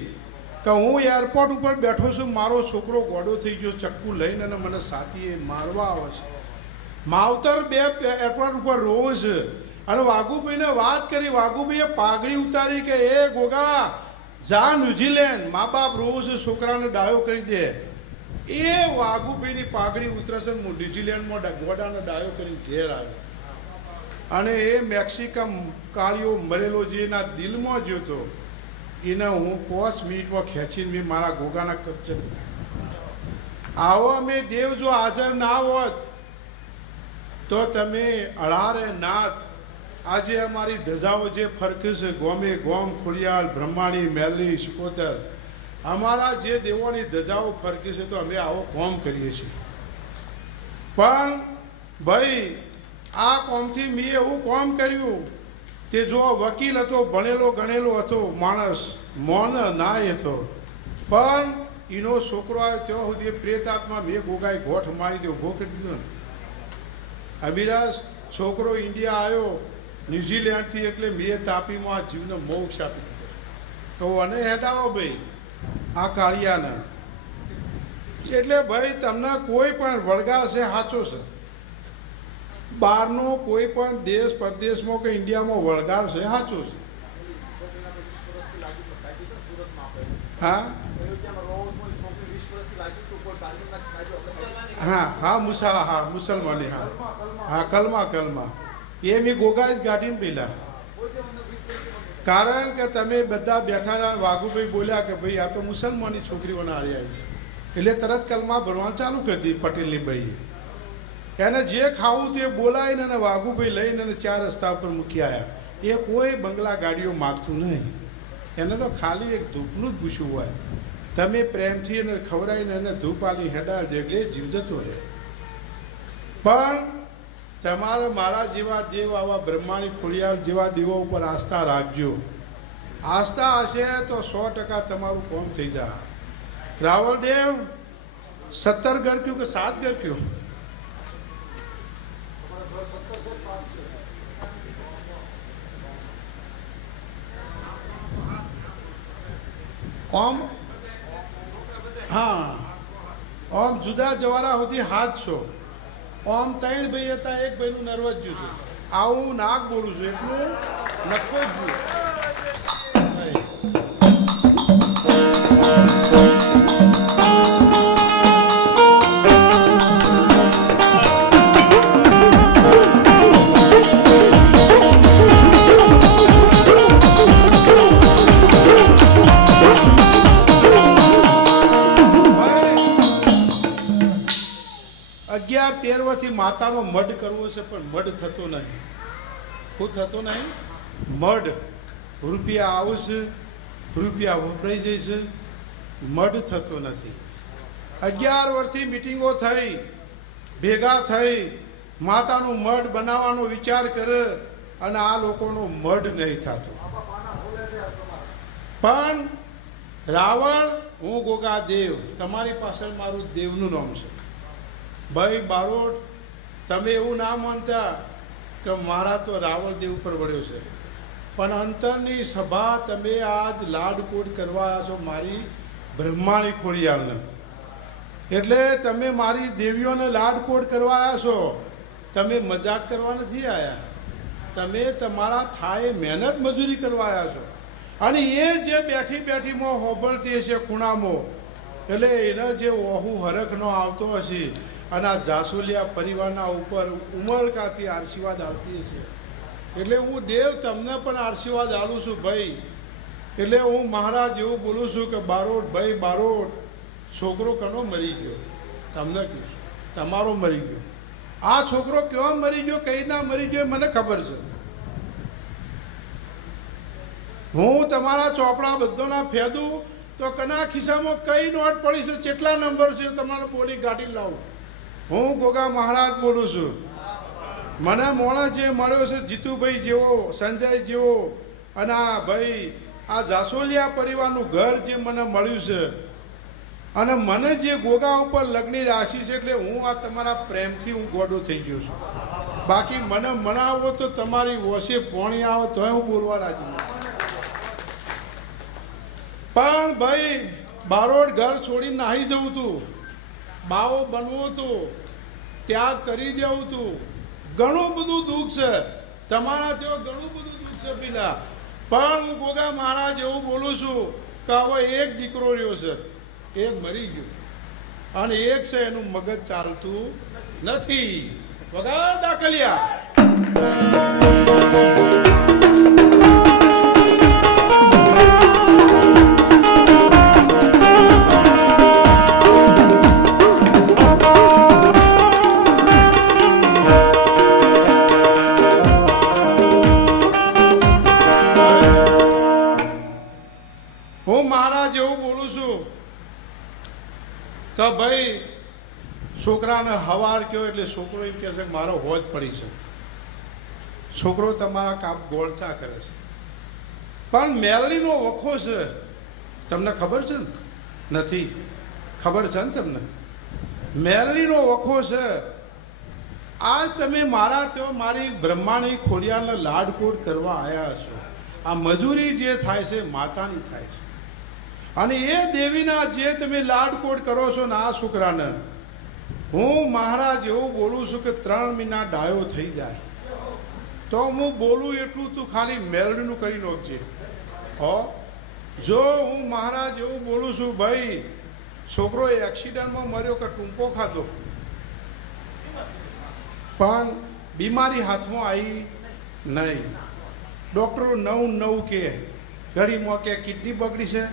કે હું એરપોર્ટ ઉપર બેઠો છું, મારો છોકરો ગોડો થઈ ગયો ચક્કુ લઈને અને મને સાથીએ મારવા આવે છે. માવતર બે એરપોર્ટ ઉપર રોવે છે અને વાઘુભાઈને વાત કરી. વાઘુભાઈએ પાઘડી ઉતારી કે એ ગોગા જા ન્યુઝીલેન્ડ, મા બાપ રોવે છે, છોકરાને ડાયો કરી દે. એ વાઘુભાઈની પાઘડી ઉતરે છે, હું ન્યુઝીલેન્ડમાં ગોડાને ડાયો કરી ઘેર આવ્યો અને એ મેક્સિકન કાળીઓ મરેલો જે એના દિલમાં જોતો એને હું 5 મિનિટમાં ખેંચીને મેં મારા ગોગાના કબજે. આવો અમે દેવ જો હાજર ના હોત તો તમે અઢારે નાથ આજે અમારી ધજાઓ જે ફરકે છે ગોમે ગોમ, ખોડિયાલ, બ્રહ્માણી, મેલી, શિકોતર, અમારા જે દેવોની ધજાઓ ફરકે છે તો અમે આવો કોમ કરીએ છીએ. પણ ભાઈ આ કોમથી મેં એવું કોમ કર્યું કે જો વકીલ હતો, ભણેલો ગણેલો હતો માણસ, મોન નાય હતો, પણ એનો છોકરો આવ્યો ત્યાં સુધી પ્રેત આત્મા મેં ગોગાઈ ગોઠ મારી દો ઉભો કરી દીધો ને. અમીરાજ છોકરો ઇન્ડિયા આવ્યો ન્યુઝીલેન્ડથી એટલે મેં તાપીમાં આ જીવને મોક્ષ આપી દીધો. તો અને હેડાવો ભાઈ આ કાળિયાને. એટલે ભાઈ તમને કોઈ પણ વળગાર છે સાચો છે, બહારનો કોઈ પણ દેશ પરદેશમાં કે ઇન્ડિયામાં વળગાર છે સાચો છે. હા હા હા મુસલમાની હા હા કલમા એ મેં ગોગા જ ગાઢીને પેલા. કારણ કે તમે બધા બેઠા વાઘુભાઈ બોલ્યા કે ભાઈ આ તો મુસલમાની છોકરીઓના હારી આવી છે એટલે તરત કલમા ભરવાનું ચાલુ કરી દીધી પટેલની ભાઈએ. એને જે ખાવું તે બોલાવીને અને વાઘુભાઈ લઈને અને 4 રસ્તા ઉપર મૂકી આવ્યા. એ કોઈ બંગલા ગાડીઓ માગતું નહીં, એને તો ખાલી એક ધૂપનું જ પૂછવું હોય. તમે પ્રેમથી એને ખવડાવીને એને ધૂપ આલી હેડાડ દે એટલે જીવ જતો રહે. પણ તમારે મારા જેવા દેવ આવા બ્રહ્માણી, ખોડિયાલ જેવા દેવો ઉપર આસ્થા રાખજો. આસ્થા હશે તો 100% તમારું કામ થઈ જાય. રાવળદેવ 17 ઘર કયું કે 7 ઘર કયું? ઓમ હા ઓમ જુદા જવારા હોતી 700. ઓમ 3 ભાઈ હતા, એક ભાઈનું નર્વસ જ્યું છે. આવું નાક બોલું છું એટલું નક્કો જ માતાનો મઢ કરવો છે પણ મઢ થતો નહીં. શું થતો નહીં? મઢ. રૂપિયા આવશે, રૂપિયા વપરાઈ જશે, મઢ થતો નથી. 11 વર્ષથી મિટિંગો થઈ, ભેગા થઈ, માતાનું મઢ બનાવવાનો વિચાર કરે અને આ લોકોનો મઢ નહીં થતો. પણ રાવણ, હું ગોગા દેવ, તમારી પાછળ મારું દેવનું નામ છે. ભાઈ બારોટ, તમે એવું ના માનતા કે મારા તો રાવણ દેવ ઉપર વળ્યો છે, પણ અંતરની સભા તમે આજ લાડકોડ કરવા આવ્યા છો મારી બ્રહ્માણી ખોડિયાલને. એટલે તમે મારી દેવીઓને લાડકોડ કરવા આવ્યા છો, તમે મજાક કરવા નથી આવ્યા. તમે તમારા થાય મહેનત મજૂરી કરવા આવ્યા છો. અને એ જે બેઠી બેઠીમાં હોબળતી હશે ખૂણામાં, એટલે એને જે ઓહુ હરખનો આવતો હશે અને આ જાસુલિયા પરિવારના ઉપર ઉમળકાથી આશીર્વાદ આવતી છે. એટલે હું દેવ તમને પણ આશીર્વાદ આલું છું ભાઈ એટલે હું મહારાજ એવું બોલું છું કે બારોટ ભાઈ બારોટ, છોકરો કનો મરી ગયો તમને કહીશ, તમારો મરી ગયો. આ છોકરો કેવા મરી ગયો, કઈ ના મરી ગયો મને ખબર છે. હું તમારા ચોપડા બધોના ફેદું તો કના ખિસ્સામાં કઈ નોટ પડી છે, કેટલા નંબર છે તમારે બોલી ગાડી લાવું. હું ગોગા મહારાજ બોલું છું. મને માણસ જે મળ્યો છે જીતુભાઈ જેવો, સંજય જેવો, અને આ ભાઈ આ જાસોલિયા પરિવારનું ઘર જે મને મળ્યું છે, અને મને જે ગોગા ઉપર લગ્ન રાશિ છે, એટલે હું આ તમારા પ્રેમથી હું ગોડો થઈ ગયો છું. બાકી મને મનાવો તો તમારી ઓછે પોણી આવે તો હું બોલવા રાજી નહીં. પણ ભાઈ બારોટ ઘર છોડીને નાહી જવું તું, બાવો બનવું તું, ત્યાગ કરી દેવું તું, ઘણું બધું દુઃખ છે તમારા જેવો, ઘણું બધું દુઃખ છે પેલા. પણ હું ગોગા મહારાજ એવું બોલું છું કે હવે એક દીકરો રહ્યો છે, એક મરી ગયો, અને એક છે એનું મગજ ચાલતું નથી. વગર દાખલિયા કે ભાઈ છોકરાને હવાર કયો એટલે છોકરો એમ કહે છે કે મારો હોજ પડી છે. છોકરો તમારા કાપ ગોળચા કરે છે, પણ મેલડીનો વખો છે, તમને ખબર છે ને? નથી ખબર છે ને તમને? મેલડીનો વખો છે. આજ તમે મારા ત્યાં મારી બ્રહ્માની ખોડિયાને લાડકોડ કરવા આવ્યા છો. આ મજૂરી જે થાય છે માતાની થાય છે, અને એ દેવીના જે તમે લાડકોડ કરો છો ને આ છોકરાને, હું મહારાજ એવું બોલું છું કે 3 મહિના ડાયો થઈ જાય તો હું બોલું એટલું તું ખાલી મેલડીનું કરી નાખજે. હો, જો હું મહારાજ એવું બોલું છું ભાઈ છોકરો એક્સિડન્ટમાં મર્યો કે ટૂંકો ખાધો, પણ બીમારી હાથમાં આવી નહીં. ડૉક્ટરો નવું કે ઘડીમાં કે કિડની બગડી છે,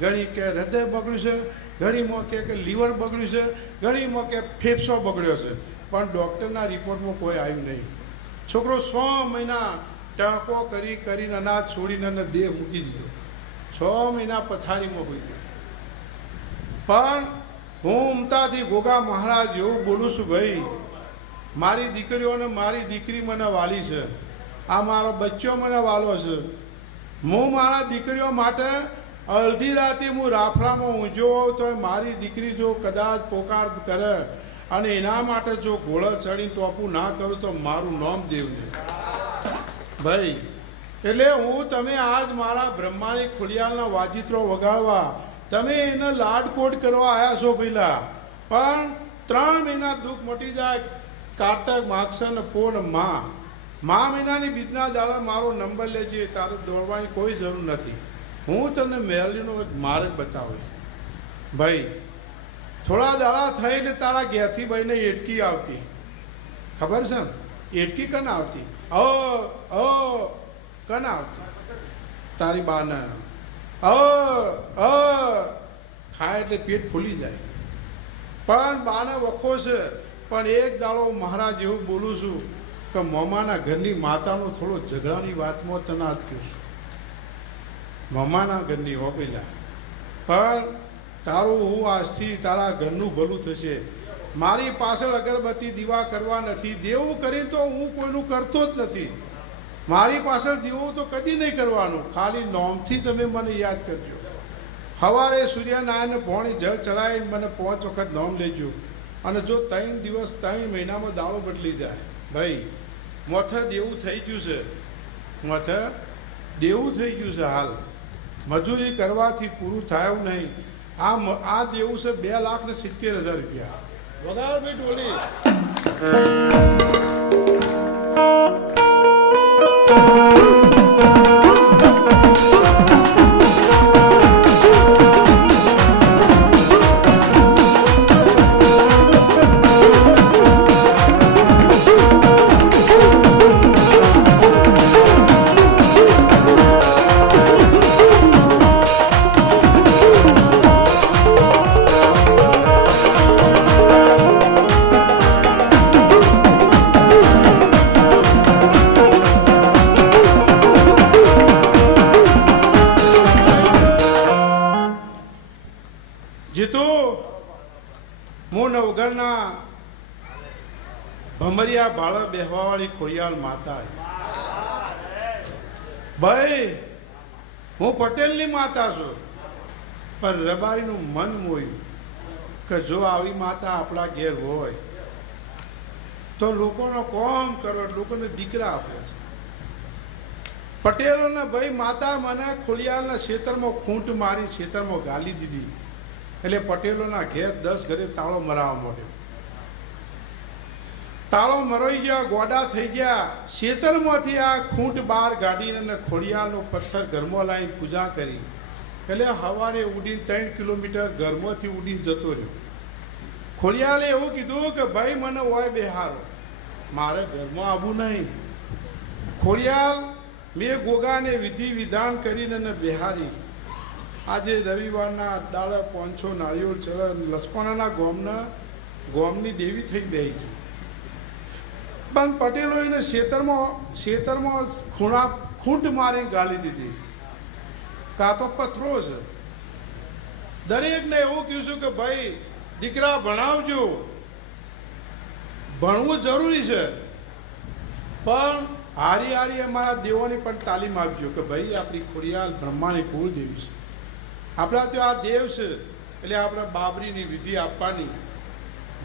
ઘણી કે હૃદય બગડ્યું છે, ઘણીમાં કે લીવર બગડ્યું છે, ઘણીમાં કે ફેફસો બગડ્યો છે, પણ ડૉક્ટરના રિપોર્ટમાં કોઈ આવ્યું નહીં. છોકરો 6 મહિના ટકો કરીને અનાજ છોડીને દેહ મૂકી દીધો, 6 મહિના પથારીમાં હોઈ ગયો. પણ હું ઉમતાથી ગોગા મહારાજ એવું બોલું છું ભાઈ, મારી દીકરીઓને મારી દીકરી મને વાલી છે, આ મારો બચ્ચો મને વાલો છે. હું મારા દીકરીઓ માટે અડધી રાતે હું રાફડામાં ઊંઝો હોઉં તો મારી દીકરી જો કદાચ પોકાર કરે અને એના માટે જો ઘોડો ચડીને ટોપું ના કરું તો મારું નામ દેવ નહીં ભાઈ. એટલે હું તમે આજ મારા બ્રહ્માની ખોડિયાલના વાજિત્રો વગાડવા તમે એને લાડકોડ કરવા આવ્યા છો પેલા, પણ 3 મહિના દુઃખ મટી જાય. કારતક માગસર ને પોન મા મહિનાની બીજના દાડા મારો નંબર લેજે, તારે દોડવાની કોઈ જરૂર નથી. હું તમને મેલડીનો એક માર્ગ બતાવું ભાઈ. થોડા દાડા થઈ એટલે તારા ઘેરથી ભાઈને એટકી આવતી, ખબર છે ને? એટકી કને આવતી? કને આવતી? તારી બાને ખાય એટલે પેટ ફૂલી જાય. પણ બાને વખો છે. પણ એક દાડો મહારાજ એવું બોલું છું કે મમાના ઘરની માતાનો થોડો ઝઘડાની વાતમાં તને જ કહું છું. મમાના ઘરની હો પેલા, પણ તારું હું આજથી તારા ઘરનું ભલું થશે. મારી પાછળ અગરબત્તી દીવા કરવા નથી, દેવું કરી તો હું કોઈનું કરતો જ નથી. મારી પાછળ દેવું તો કદી નહીં કરવાનું, ખાલી નોમથી તમે મને યાદ કરજો. સવારે સૂર્યનારાયણને ભોણી જળ ચડાવીને મને 5 વખત નોમ લેજો. અને જો 3 દિવસ 3 મહિનામાં દાડો બદલી જાય ભાઈ, મોથે દેવું થઈ ગયું છે, મોથે દેવું થઈ ગયું છે. હાલ મજૂરી કરવાથી પૂરું થાય નહીં. આ દેવું છે 2,70,000 રૂપિયા. વગાડ ભાઈ ઢોલી. ખોડિયાલના ભમરિયા ભાળે બેહવાવાળી ખોડિયાલ માતા. ભાઈ હું પટેલની માતા છું, પણ રબારીનું મન મોયું કે જો આવી માતા આપણા ઘેર હોય તો લોકોનો કોમ કરો, લોકોને દીકરા આપે છે. પટેલોને ભાઈ માતા મને ખોડિયાલના ખેતરમાં ખૂંટ મારી ખેતરમાં ગાલી દીધી એટલે પટેલોના ઘેર 10 ઘરે તાળો મરાવા માંડ્યો. તાળો મરોઈ ગયા, ગોડા થઈ ગયા. ખેતરમાંથી આ ખૂંટ બહાર કાઢીને ખોડિયાલનો પથ્થર ઘરમાં લાવીને પૂજા કરી એટલે સવારે ઉડીને 3 કિલોમીટર ઘરમાંથી ઉડીને જતો રહ્યો. ખોડિયાલે એવું કીધું કે ભાઈ મને ઓય બેહારો, મારે ઘરમાં આવવું નહીં. ખોડિયાલ મેં ગોગાને વિધિ વિધાન કરીને બેહારી. આજે રવિવારના દાડે 500 નાળિયેર ચરણ લસકોણાના ગોમની દેવી થઈ બેહી ગઈ. પણ પટેલો એને ખેતરમાં ખૂંટ મારી ગાલી દીધી. કાં તો પથરો છે. દરેકને એવું કહ્યું છું કે ભાઈ દીકરા ભણાવજો, ભણવું જરૂરી છે, પણ હારી હારી અમારા દેવોની પણ તાલીમ આપજો કે ભાઈ આપણી ખોડિયાલ બ્રહ્માની કુળ દેવી છે, આપણા ત્યાં આ દેવ છે એટલે આપણે બાબરીની વિધિ આપવાની.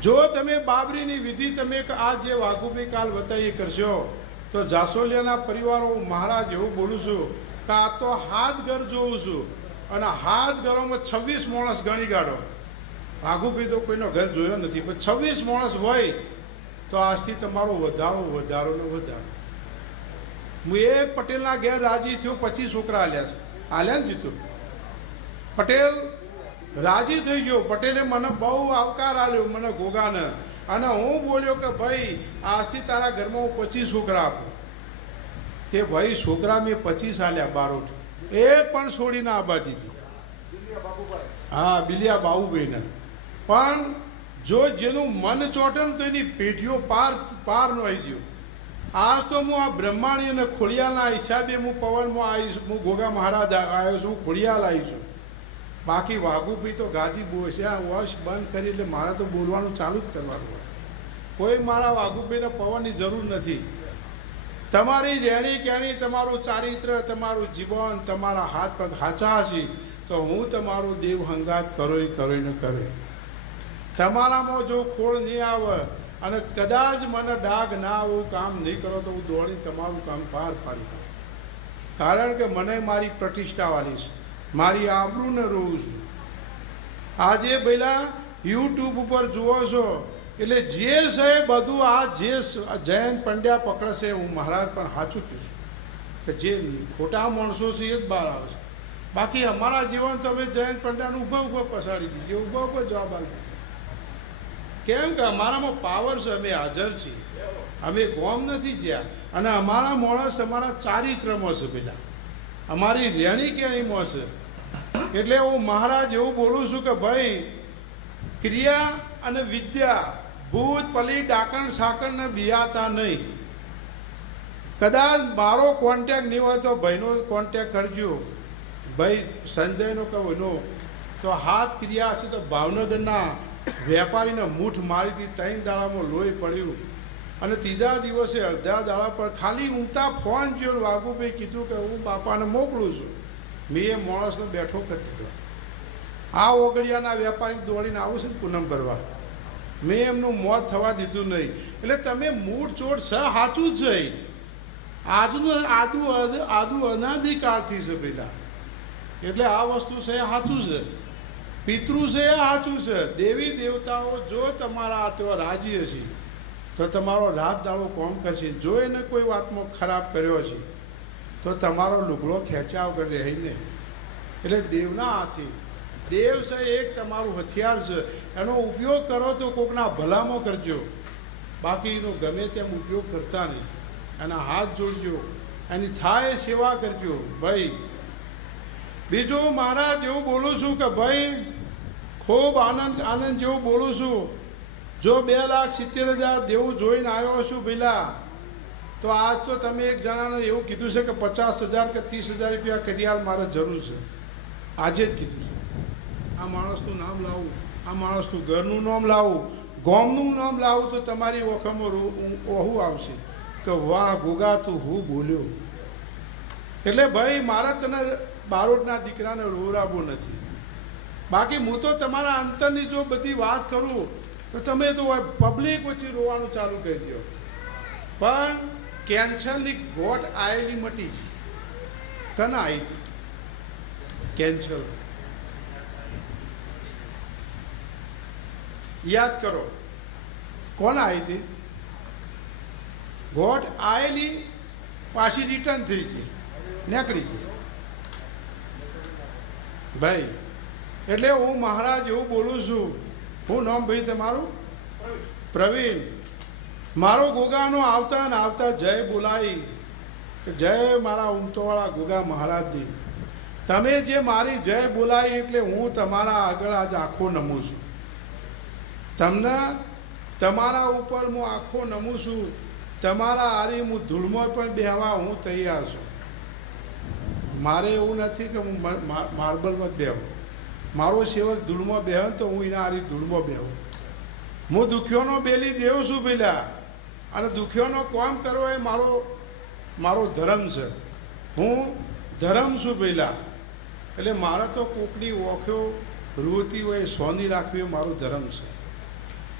જો તમે બાબરીની વિધિ તમે આ જે વાઘુભાઈ કાલ બતાવી કરશો તો જાસોલિયાના પરિવારો મહારાજ એવું બોલું છું કે આ તો હાથ ઘર જોઉં છું અને હાથ ઘરોમાં 26 માણસ ગણી કાઢો. વાઘુભાઈ તો કોઈનો ઘર જોયો નથી, પણ 26 માણસ હોય તો આજથી તમારો વધારો ને વધારો. હું એક પટેલના ઘેર રાજી થયો, 25 છોકરા આલ્યા છે, આલ્યા ને જીતું. પટેલ રાજી થઈ ગયો. પટેલે મને બહુ આવકાર આલ્યો, મને ગોગાને. અને હું બોલ્યો કે ભાઈ આજથી તારા ઘરમાં હું 25 છોકરા આપું. તે ભાઈ છોકરા મેં 25 આલ્યા બારોટ, એક પણ છોડીને આબા દીધી. હા, બિલિયા બાબુભાઈને. પણ જો જેનું મન ચોટન તો એની પેઢીઓ પાર ન આવી ગયો. આજ તો હું આ બ્રહ્માણી અને ખોડિયાલના હિસાબે હું પવનમાં આવીશ, હું ગોગા મહારાજ આવ્યો છું, હું ખોડિયાલ આવી છું. બાકી વાઘુભાઈ તો ગાદી બોલશે, આ વોશ બંધ કરી એટલે મારે તો બોલવાનું ચાલુ જ કરવાનું હોય. કોઈ મારા વાઘુભાઈને પવનની જરૂર નથી. તમારી રહેણી કહેણી, તમારું ચારિત્ર, તમારું જીવન, તમારા હાથ પગ હાચા હશે તો હું તમારું દેવ હંગાત કરોઈને કરે. તમારામાં જો ખોળ નહીં આવે અને કદાચ મને ડાઘ ના આવું કામ નહીં કરો તો હું દોડી તમારું કામ પાર પાડી દઉં. કારણ કે મને મારી પ્રતિષ્ઠાવાળી છે, મારી આબરૂને રોવું છું. આજે પહેલા યુટ્યુબ ઉપર જુઓ છો એટલે જે છે બધું આ જે જયંત પંડ્યા પકડશે, હું મહારાજ પણ સાચું કહું છું કે જે ખોટા માણસો છે એ જ બહાર આવે છે. બાકી અમારા જીવન તો અમે જયંત પંડ્યાનું ઊભા પસાડી દીધી, ઊભા જવાબ આપી. કેમ કે અમારામાં પાવર છે, અમે હાજર છીએ, અમે ગોમ નથી જ્યાં. અને અમારા માણસ અમારા ચારિત્રમાં છે, પેલા અમારી રહેણી કેણીમાં છે. એટલે હું મહારાજ એવું બોલું છું કે ભાઈ ક્રિયા અને વિદ્યા ભૂત પલી ડાકણ સાકણને બિયાતા નહીં. કદાચ મારો કોન્ટેક નહીં હોય તો ભાઈનો કોન્ટેક કરજો. ભાઈ સંજયનો કહેવાનો તો હાથ ક્રિયા હશે તો ભાવનગરના વેપારીને મૂઠ મારી હતી, 3 દાડામાં લોહી પડ્યું અને 3જા દિવસે અડધા દાડા પર ખાલી ઊંઘતા ફોન જોયો. વાઘુભાઈ કીધું કે હું બાપાને મોકલું છું. મેં એ માણસને બેઠો કરી દીધો. આ ઓગળિયાના વેપારી દોડીને આવું છે ને પૂનમ કરવા, મેં એમનું મોત થવા દીધું નહીં. એટલે તમે મૂળ ચોટ છે, સાચું જ છે. આદુ અનાદિકાળથી છે પેલા. એટલે આ વસ્તુ છે એ સાચું છે. પિતૃ છે એ સાચું છે. દેવી દેવતાઓ જો તમારા તો રાજી હશે તો તમારો રાત દાડો કોમ કરશે. જો એને કોઈ વાતમાં ખરાબ કર્યો છે તો તમારો લુગડો ખેંચાવ કરી રહીને. એટલે દેવના હાથી દેવ છે એક તમારું હથિયાર છે. એનો ઉપયોગ કરો તો કોકના ભલામાં કરજો, બાકી એનો ગમે તેમ ઉપયોગ કરતા નહીં. એના હાથ જોડજો, એની થાય સેવા કરજો. ભાઈ બીજું મહારાજ એવું બોલું છું કે ભાઈ ખૂબ આનંદ જેવું બોલું છું. જો 2,70,000 દેવું જોઈને આવ્યો છું પેલા, તો આજ તો તમે એક જણાને એવું કીધું છે કે 50,000 કે 30,000 રૂપિયા કડિયાલ મારે જરૂર છે. આજે જ કીધું છે. આ માણસનું નામ લાવું, આ માણસનું ઘરનું નામ લાવું, ગામનું નામ લાવું તો તમારી ઓખમાં ઓહું આવશે કે વાહ ગોગા તું હું બોલ્યો. એટલે ભાઈ મારા તને બારોટના દીકરાને રોરાવું નથી. બાકી હું તો તમારા અંતરની જો બધી વાત કરું તો તમે તો પબ્લિક વચ્ચે રોવાનું ચાલુ કરી દો. પણ કેન્સરની ગોટ આવેલી મટી છે. કના આવી હતી કેન્સર? યાદ કરો કોણ આવી હતી? ગોટ આવેલી પાછી રિટર્ન થઈ ગઈ, નીકળી ગઈ ભાઈ. એટલે હું મહારાજ એવું બોલું છું. હું નામ ભાઈ તમારું? પ્રવીણ. મારો ગોગાનો આવતા ને આવતા જય બોલાવી કે જય મારા ઉમતોવાળા ગોગા મહારાજજી. તમે જે મારી જય બોલાવી એટલે હું તમારા આગળ આજ આખો નમું છું. તમને તમારા ઉપર હું આખો નમું છું. તમારા હારી હું ધૂળમાં પણ બેહવા હું તૈયાર છું. મારે એવું નથી કે હું માર્બલમાં જ બેહું. મારો સેવક ધૂળમાં બેહે તો હું એના હારી ધૂળમાં બેહું. હું દુખ્યોનો બેલી દેવ છું પેલા, અને દુખ્યોનો કામ કરવો એ મારો ધર્મ છે. હું ધર્મ છું પહેલાં. એટલે મારે તો કોકની ઓખ્યો રોતી હોય સોની રાખવી મારો ધર્મ છે.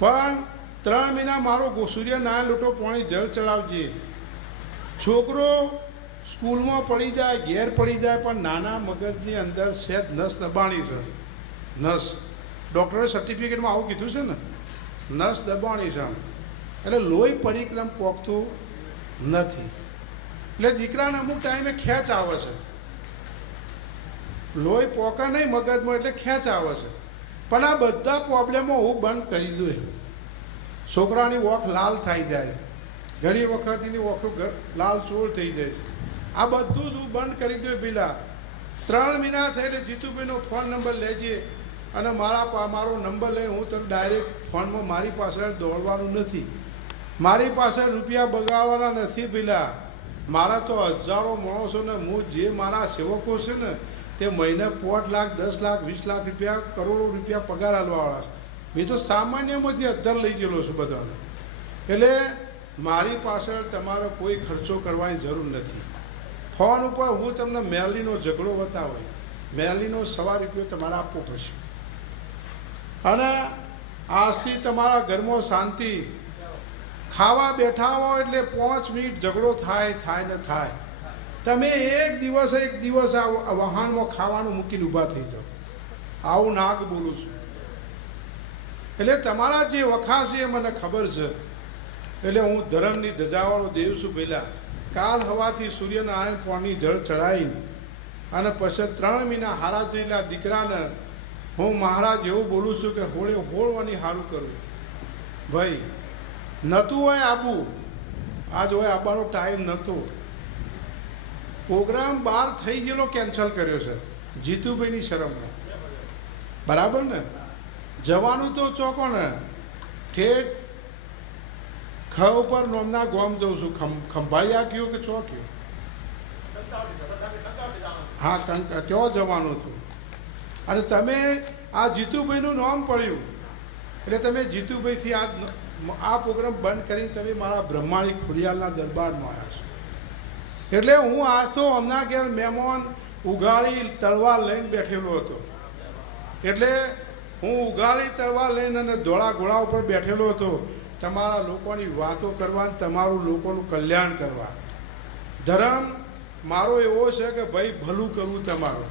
પણ 3 મહિના મારો સૂર્યનારાયણ લોટો પાણી જળ ચડાવજે. છોકરો સ્કૂલમાં પડી જાય, ઘેર પડી જાય, પણ નાના મગજની અંદર સહેજ નસ દબાણી છે. નસ ડૉક્ટરે સર્ટિફિકેટમાં આવું કીધું છે ને, નસ દબાણી છે. એટલે લોહી પરિક્રમ પોકતું નથી. એટલે દીકરાને અમુક ટાઈમે ખેંચ આવે છે. લોહી પોકા નહીં મગજમાં એટલે ખેંચ આવે છે. પણ આ બધા પ્રોબ્લેમો હું બંધ કરી દઉં. છોકરાની ઓખ લાલ થઈ જાય, ઘણી વખત એની ઓખો લાલ ચોળ થઈ જાય. આ બધું જ હું બંધ કરી દઉં. પેલા 3 મહિના થઈ એટલે જીતુભાઈનો ફોન નંબર લેજે, અને મારો નંબર લઈને હું તને ડાયરેક્ટ ફોનમાં મારી પાસે દોડવાનું નથી. મારી પાસે રૂપિયા બગાડવાના નથી. પેલા મારા તો હજારો માણસોને હું જે મારા સેવકો છે ને તે મહિને 5 લાખ 10 લાખ 20 લાખ રૂપિયા કરોડો રૂપિયા પગાર આલવાવાળા છે. મેં તો સામાન્યમાંથી અધર લઈ ગયેલો છું બધાને. એટલે મારી પાછળ તમારે કોઈ ખર્ચો કરવાની જરૂર નથી. ફોન ઉપર હું તમને મેલીનો ઝઘડો બતાવો, મેલીનો 1.25 રૂપિયો તમારે આપવો પડશે. અને આજથી તમારા ઘરમાં શાંતિ. ખાવા બેઠા હો એટલે 5 મિનિટ ઝઘડો થાય ને થાય. તમે એક દિવસ આ વાહનમાં ખાવાનું મૂકીને ઊભા થઈ જાઓ. આવું નાગ બોલું છું. એટલે તમારા જે વખા છે એ મને ખબર છે. એટલે હું ધર્મની ધજાવાળો દેવ છું. પહેલાં કાલ હવાથી સૂર્યનારાયણ પાણી જળ ચડાવીને અને પછી 3 મહિના હારા થયેલા દીકરાને હું મહારાજ એવું બોલું છું કે હોળવાની સારું કરું. ભાઈ નહોતું હોય આબુ, આજ હોય આવવાનો ટાઈમ નહોતો. પ્રોગ્રામ 12 થઈ ગયેલો, કેન્સલ કર્યો છે જીતુભાઈની શરમમાં. બરાબર ને? જવાનું તો ચોકો ને ઠેઠ ખ ઉપર નોમના ગોમ જઉં છું. ખંભાળિયા કયો કે ચોક્યો? હા, ત્યાં જવાનું હતું. અને તમે આ જીતુભાઈનું નામ પડ્યું એટલે તમે જીતુભાઈથી આ પ્રોગ્રામ બંધ કરીને તમે મારા બ્રહ્માણી ખોડિયાલના દરબારમાં આવ્યા છો. એટલે હું આજ તો હમણાં ઘેર મહેમાન ઉઘાડી તલવાર લઈને બેઠેલો હતો. એટલે હું ઉઘાડી તલવાર લઈને અને ધોળા ઘોડા ઉપર બેઠેલો હતો. તમારા લોકોની વાતો કરવા, તમારું લોકોનું કલ્યાણ કરવા. ધર્મ મારો એવો છે કે ભાઈ ભલું કરવું. તમારું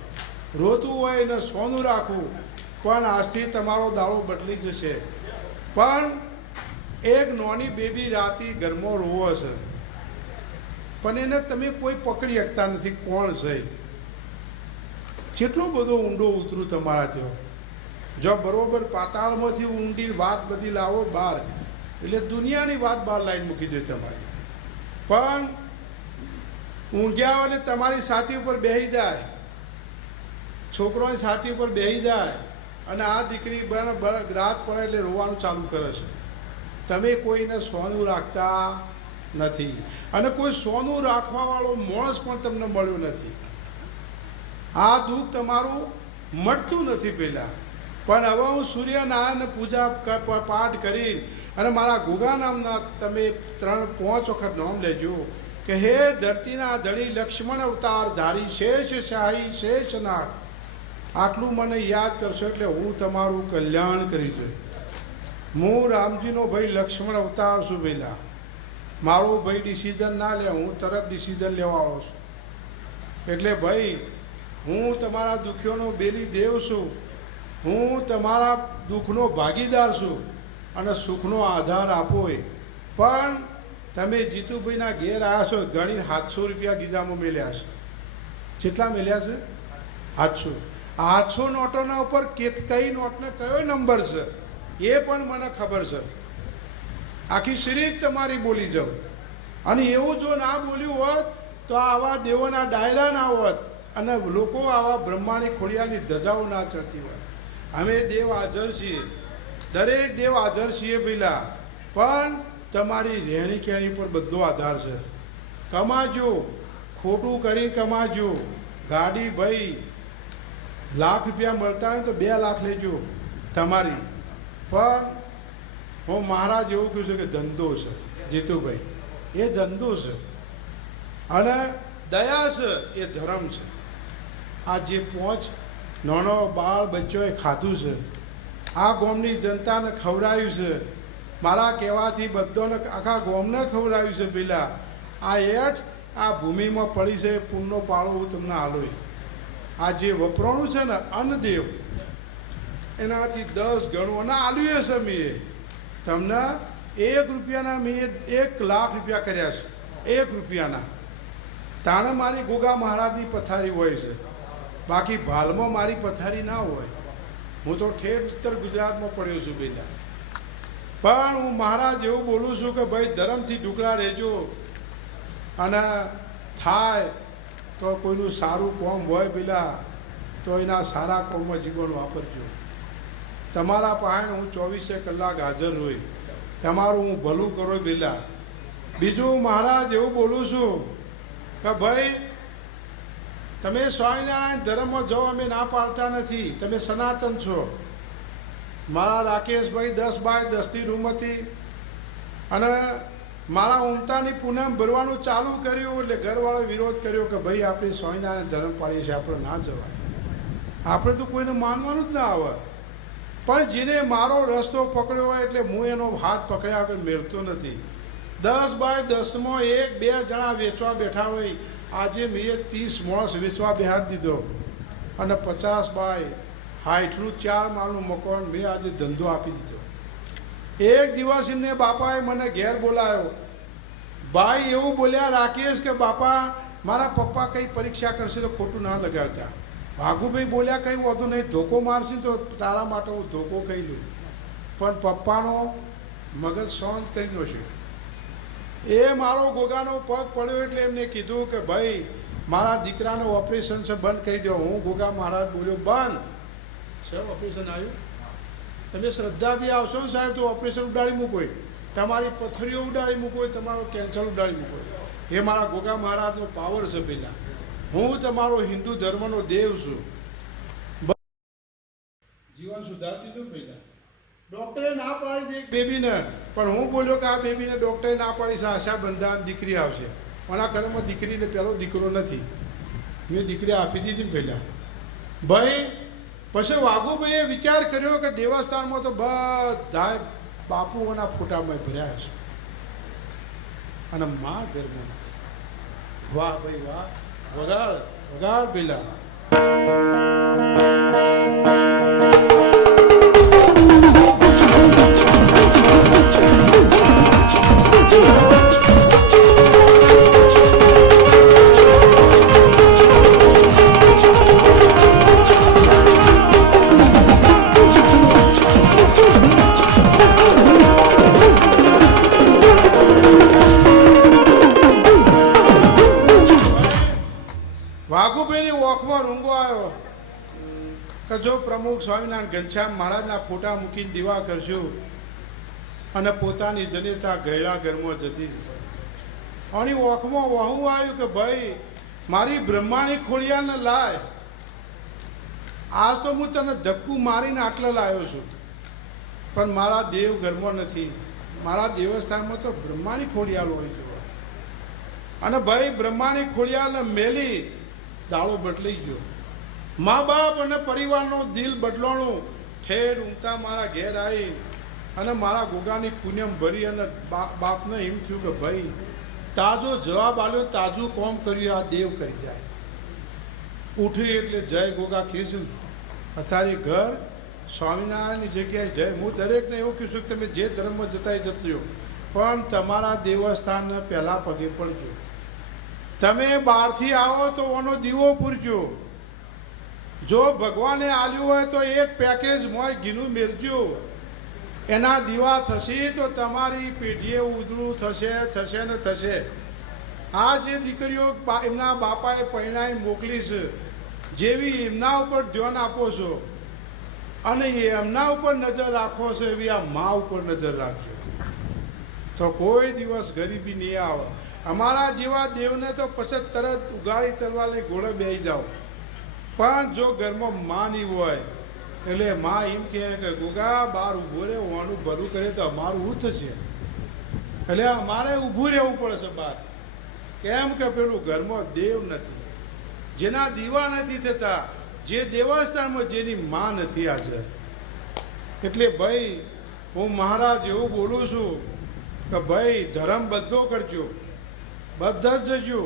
રોતું હોય એને સોનું રાખવું. પણ આજથી તમારો દાડો બદલી જશે. પણ એક નાની બેબી રાતી ઘરમાં રોવો છે, પણ એને તમે કોઈ પકડી શકતા નથી કોણ છે. કેટલો બધો ઊંડો ઉતરું તમારા ત્યાં. જો બરોબર પાતાળમાંથી ઊંડી વાત બધી લાવો બહાર, એટલે દુનિયાની વાત બહાર લાઈન મૂકી દે તમારી. પણ ઊંઘ્યા હોય એટલે તમારી છાતી ઉપર બેસી જાય, છોકરોની છાતી ઉપર બેસી જાય, અને આ દીકરી રાત પડે એટલે રોવાનું ચાલુ કરે છે. તમે કોઈને સોનું રાખતા નથી, અને કોઈ સોનું રાખવાવાળો માણસ પણ તમને મળ્યો નથી. આ દુઃખ તમારું મળતું નથી. પહેલાં પણ હવે હું સૂર્યનારાયણ પૂજા પાઠ કરી અને મારા ગુગા નામના તમે 3-5 વખત નામ લેજો કે હે ધરતીના ધણી લક્ષ્મણ અવતાર ધારી શેષ શાહી શેષનાથ, આટલું મને યાદ કરશો એટલે હું તમારું કલ્યાણ કરીશ. હું રામજીનો ભાઈ લક્ષ્મણ અવતાર છું. પહેલાં મારો ભાઈ ડિસિઝન ના લે, હું તરત ડિસિઝન લેવા આવો છું. એટલે ભાઈ હું તમારા દુઃખીઓનો બેલી દેવ છું. હું તમારા દુઃખનો ભાગીદાર છું અને સુખનો આધાર આપો. પણ તમે જીતુભાઈના ઘેર આવ્યા છો, ગણી 700 રૂપિયા ગીજામાં મેલ્યા છે. કેટલા મેલ્યા છે? 700. 800 નોટોના ઉપર કઈ નોટને કયો નંબર છે એ પણ મને ખબર છે. આખી સિરીઝ તમારી બોલી જાઉં. અને એવું જો ના બોલ્યું હોત તો આવા દેવોના ડાયરા ના હોત અને લોકો આવા બ્રહ્માની ખોડિયાની ધજાઓ ના ચડતી હોત. અમે દેવ હાજર છીએ, દરેક દેવ હાજર છીએ પેલા, પણ તમારી રહેણી કહેણી પર બધો આધાર છે. કમાજો, ખોટું કરીને કમાજો. ગાડી ભાઈ લાખ રૂપિયા મળતા હોય તો 2 લાખ લેજો તમારી. પણ હું મહારાજ એવું કહું છું કે ધંધો છે જીતુભાઈ, એ ધંધો છે અને દયા છે એ ધર્મ છે. આ જે 5 નાનો બાળ બચ્ચોએ ખાધું છે, આ ગામની જનતાને ખવડાવ્યું છે. મારા કહેવાથી બધાને આખા ગામને ખવડાવ્યું છે. પેલા આ એઠ આ ભૂમિમાં પડી છે, પૂરનો પાળો હું તમને આલોય. આ જે વપરાણું છે ને અન્નદેવ, એનાથી 10 ગણું અને આલ્યું છે. મેં તમને 1 રૂપિયાના મેં 1 લાખ રૂપિયા કર્યા છે. 1 રૂપિયાના. તાણે મારી ગોગા મહારાજની પથારી હોય છે, બાકી ભાલમાં મારી પથારી ના હોય. હું તો ઠેઠ ઉત્તર ગુજરાતમાં પડ્યો છું પહેલાં. પણ હું મહારાજ એવું બોલું છું કે ભાઈ ધર્મથી ઢુકડા રહેજો અને થાય તો કોઈનું સારું કોમ હોય પેલા તો એના સારા કોમમાં જીવન વાપરજો. તમારા પાસે હું 24 કલાક હાજર હોય, તમારું હું ભલું કરો પેલા. બીજું મહારાજ એવું બોલું છું કે ભાઈ તમે સ્વામિનારાયણ ધર્મમાં જાઓ, અમે ના પાડતા નથી. તમે સનાતન છો. મારા રાકેશભાઈ 10x10ની રૂમ હતી અને મારા ઉમતાની પૂનમ ભરવાનું ચાલુ કર્યું એટલે ઘરવાળો વિરોધ કર્યો કે ભાઈ આપણે સ્વામિનારાયણ ધર્મ પાડીએ છીએ, આપણે ના જવાય. આપણે તો કોઈને માનવાનું જ ના આવે. પણ જેને મારો રસ્તો પકડ્યો હોય એટલે હું એનો હાથ પકડ્યા વગર મેળતો નથી. 10x10માં 1-2 જણા વેચવા બેઠા હોય. આજે મેં 30 માણસ વેચવા બેહાડી દીધો અને 50x60 4 માળનું મકાન મેં આજે ધંધો આપી દીધો. એક દિવસ એમને બાપાએ મને ઘેર બોલાવ્યો. ભાઈ એવું બોલ્યા રાકેશ કે બાપા મારા પપ્પા કંઈ પરીક્ષા કરશે તો ખોટું ના લગાડતા. ભાગુભાઈ બોલ્યા કંઈ વધુ નહીં, ધોકો મારશે તો તારા માટે હું ધોકો કહી લઉં. પણ પપ્પાનો મગજ શાંત કરી નો છે. એ મારો ગોગાનો પગ પડ્યો એટલે એમને કીધું કે ભાઈ મારા દીકરાનું ઓપરેશન છે, બંધ કરી દો. હું ગોગા મહારાજ બોલ્યો બંધ. સાહેબ ઓપરેશન આવ્યું, તમે શ્રદ્ધાથી આવશો ને સાહેબ તો ઓપરેશન ઉડાડી મૂકો, તમારી પથરીઓ ઉડાડી મૂકો, તમારો કેન્સર ઉડાડી મૂકો. એ મારા ગોગા મહારાજનો પાવર છે. પેલા હું તમારો હિન્દુ ધર્મનો દેવ છું. જીવન સુધારતી હતું. પહેલા ડૉક્ટરે ના પાડી દે એક બેબીને, પણ હું બોલ્યો કે આ બેબીને ડૉક્ટરે ના પાડી છે, આશા બંધાન દીકરી આવશે. મારા ઘરમાં દીકરીને પહેલો દીકરો નથી, મેં દીકરી આપી દીધી ને પહેલાં. ભાઈ પછી વાઘુભાઈએ વિચાર કર્યો કે દેવસ્થાનમાં તો બધા બાપુઓના ફોટામાં ભર્યા છે અને મા ઘરમાં. વાહ ભાઈ વાહ, વગાડ વગાડ પેલા. વાઘુભાઈની ઓખમાં રૂંગો આવ્યો કે જો પ્રમુખ સ્વામિનારાયણ ઘનશ્યામ મહારાજના ફોટા મૂકીને દીવા કરશું અને પોતાની જનેતા ગયડા ઘરમાં જતી રહી. અને ઓખમાં વહું આવ્યું કે ભાઈ મારી બ્રહ્માની ખોડિયાને લાય, આજ તો હું તને ધક્કું મારીને આટલે લાવ્યો છું, પણ મારા દેવ ઘરમાં નથી. મારા દેવસ્થાનમાં તો બ્રહ્માની ખોડિયાલ હોય છે. અને ભાઈ બ્રહ્માની ખોડિયાલને મેલી દાળો બદલાઈ ગયો. મા બાપ અને પરિવારનો દિલ બદલાણું ઠેર ઊંઘતા મારા ઘેર આવી અને મારા ગોગાની પુણ્યમ ભરી અને બાપને એમ થયું કે ભાઈ તાજો જવાબ આલ્યો, તાજું કોમ કર્યું આ દેવ કરી જાય. ઉઠી એટલે જય ગોગા કીધું. અત્યારે ઘર સ્વામિનારાયણની જગ્યાએ જય. હું દરેકને એવું કહીશું કે તમે જે ધર્મમાં જતા જતો પણ તમારા દેવસ્થાનને પહેલાં પગે પડજો. તમે બહારથી આવો તો ઓનો દીવો પૂરજો. જો ભગવાને આલ્યું હોય તો એક પેકેજ મોય ઘીનું મેળજો. એના દીવા થશે તો તમારી પેઢીએ ઉજળું થશે ને થશે. આ જે દીકરીઓ એમના બાપાએ પરિણામ મોકલી છે, જેવી એમના ઉપર ધ્યાન આપો છો અને એમના ઉપર નજર રાખો છો, એવી આ મા ઉપર નજર રાખજો તો કોઈ દિવસ ગરીબી નહીં આવે. અમારા જેવા દેવને તો પછી તરત ઉગાડી તરવા લઈ ઘોડે બેસી જાઓ. પણ જો ઘરમાં મા નહીં હોય એટલે મા એમ કહે કે ગોગા બહાર ઊભો રહે, હોવાનું ભરું કરે તો અમારું શું થશે? એટલે અમારે ઊભું રહેવું પડશે બહાર. કેમ કે પેલું ઘરમાં દેવ નથી, જેના દીવા નથી થતા, જે દેવસ્થાનમાં જેની મા નથી હાજર. એટલે ભાઈ હું મહારાજ એવું બોલું છું કે ભાઈ ધર્મ બધો કરજો, બધા જ જજો,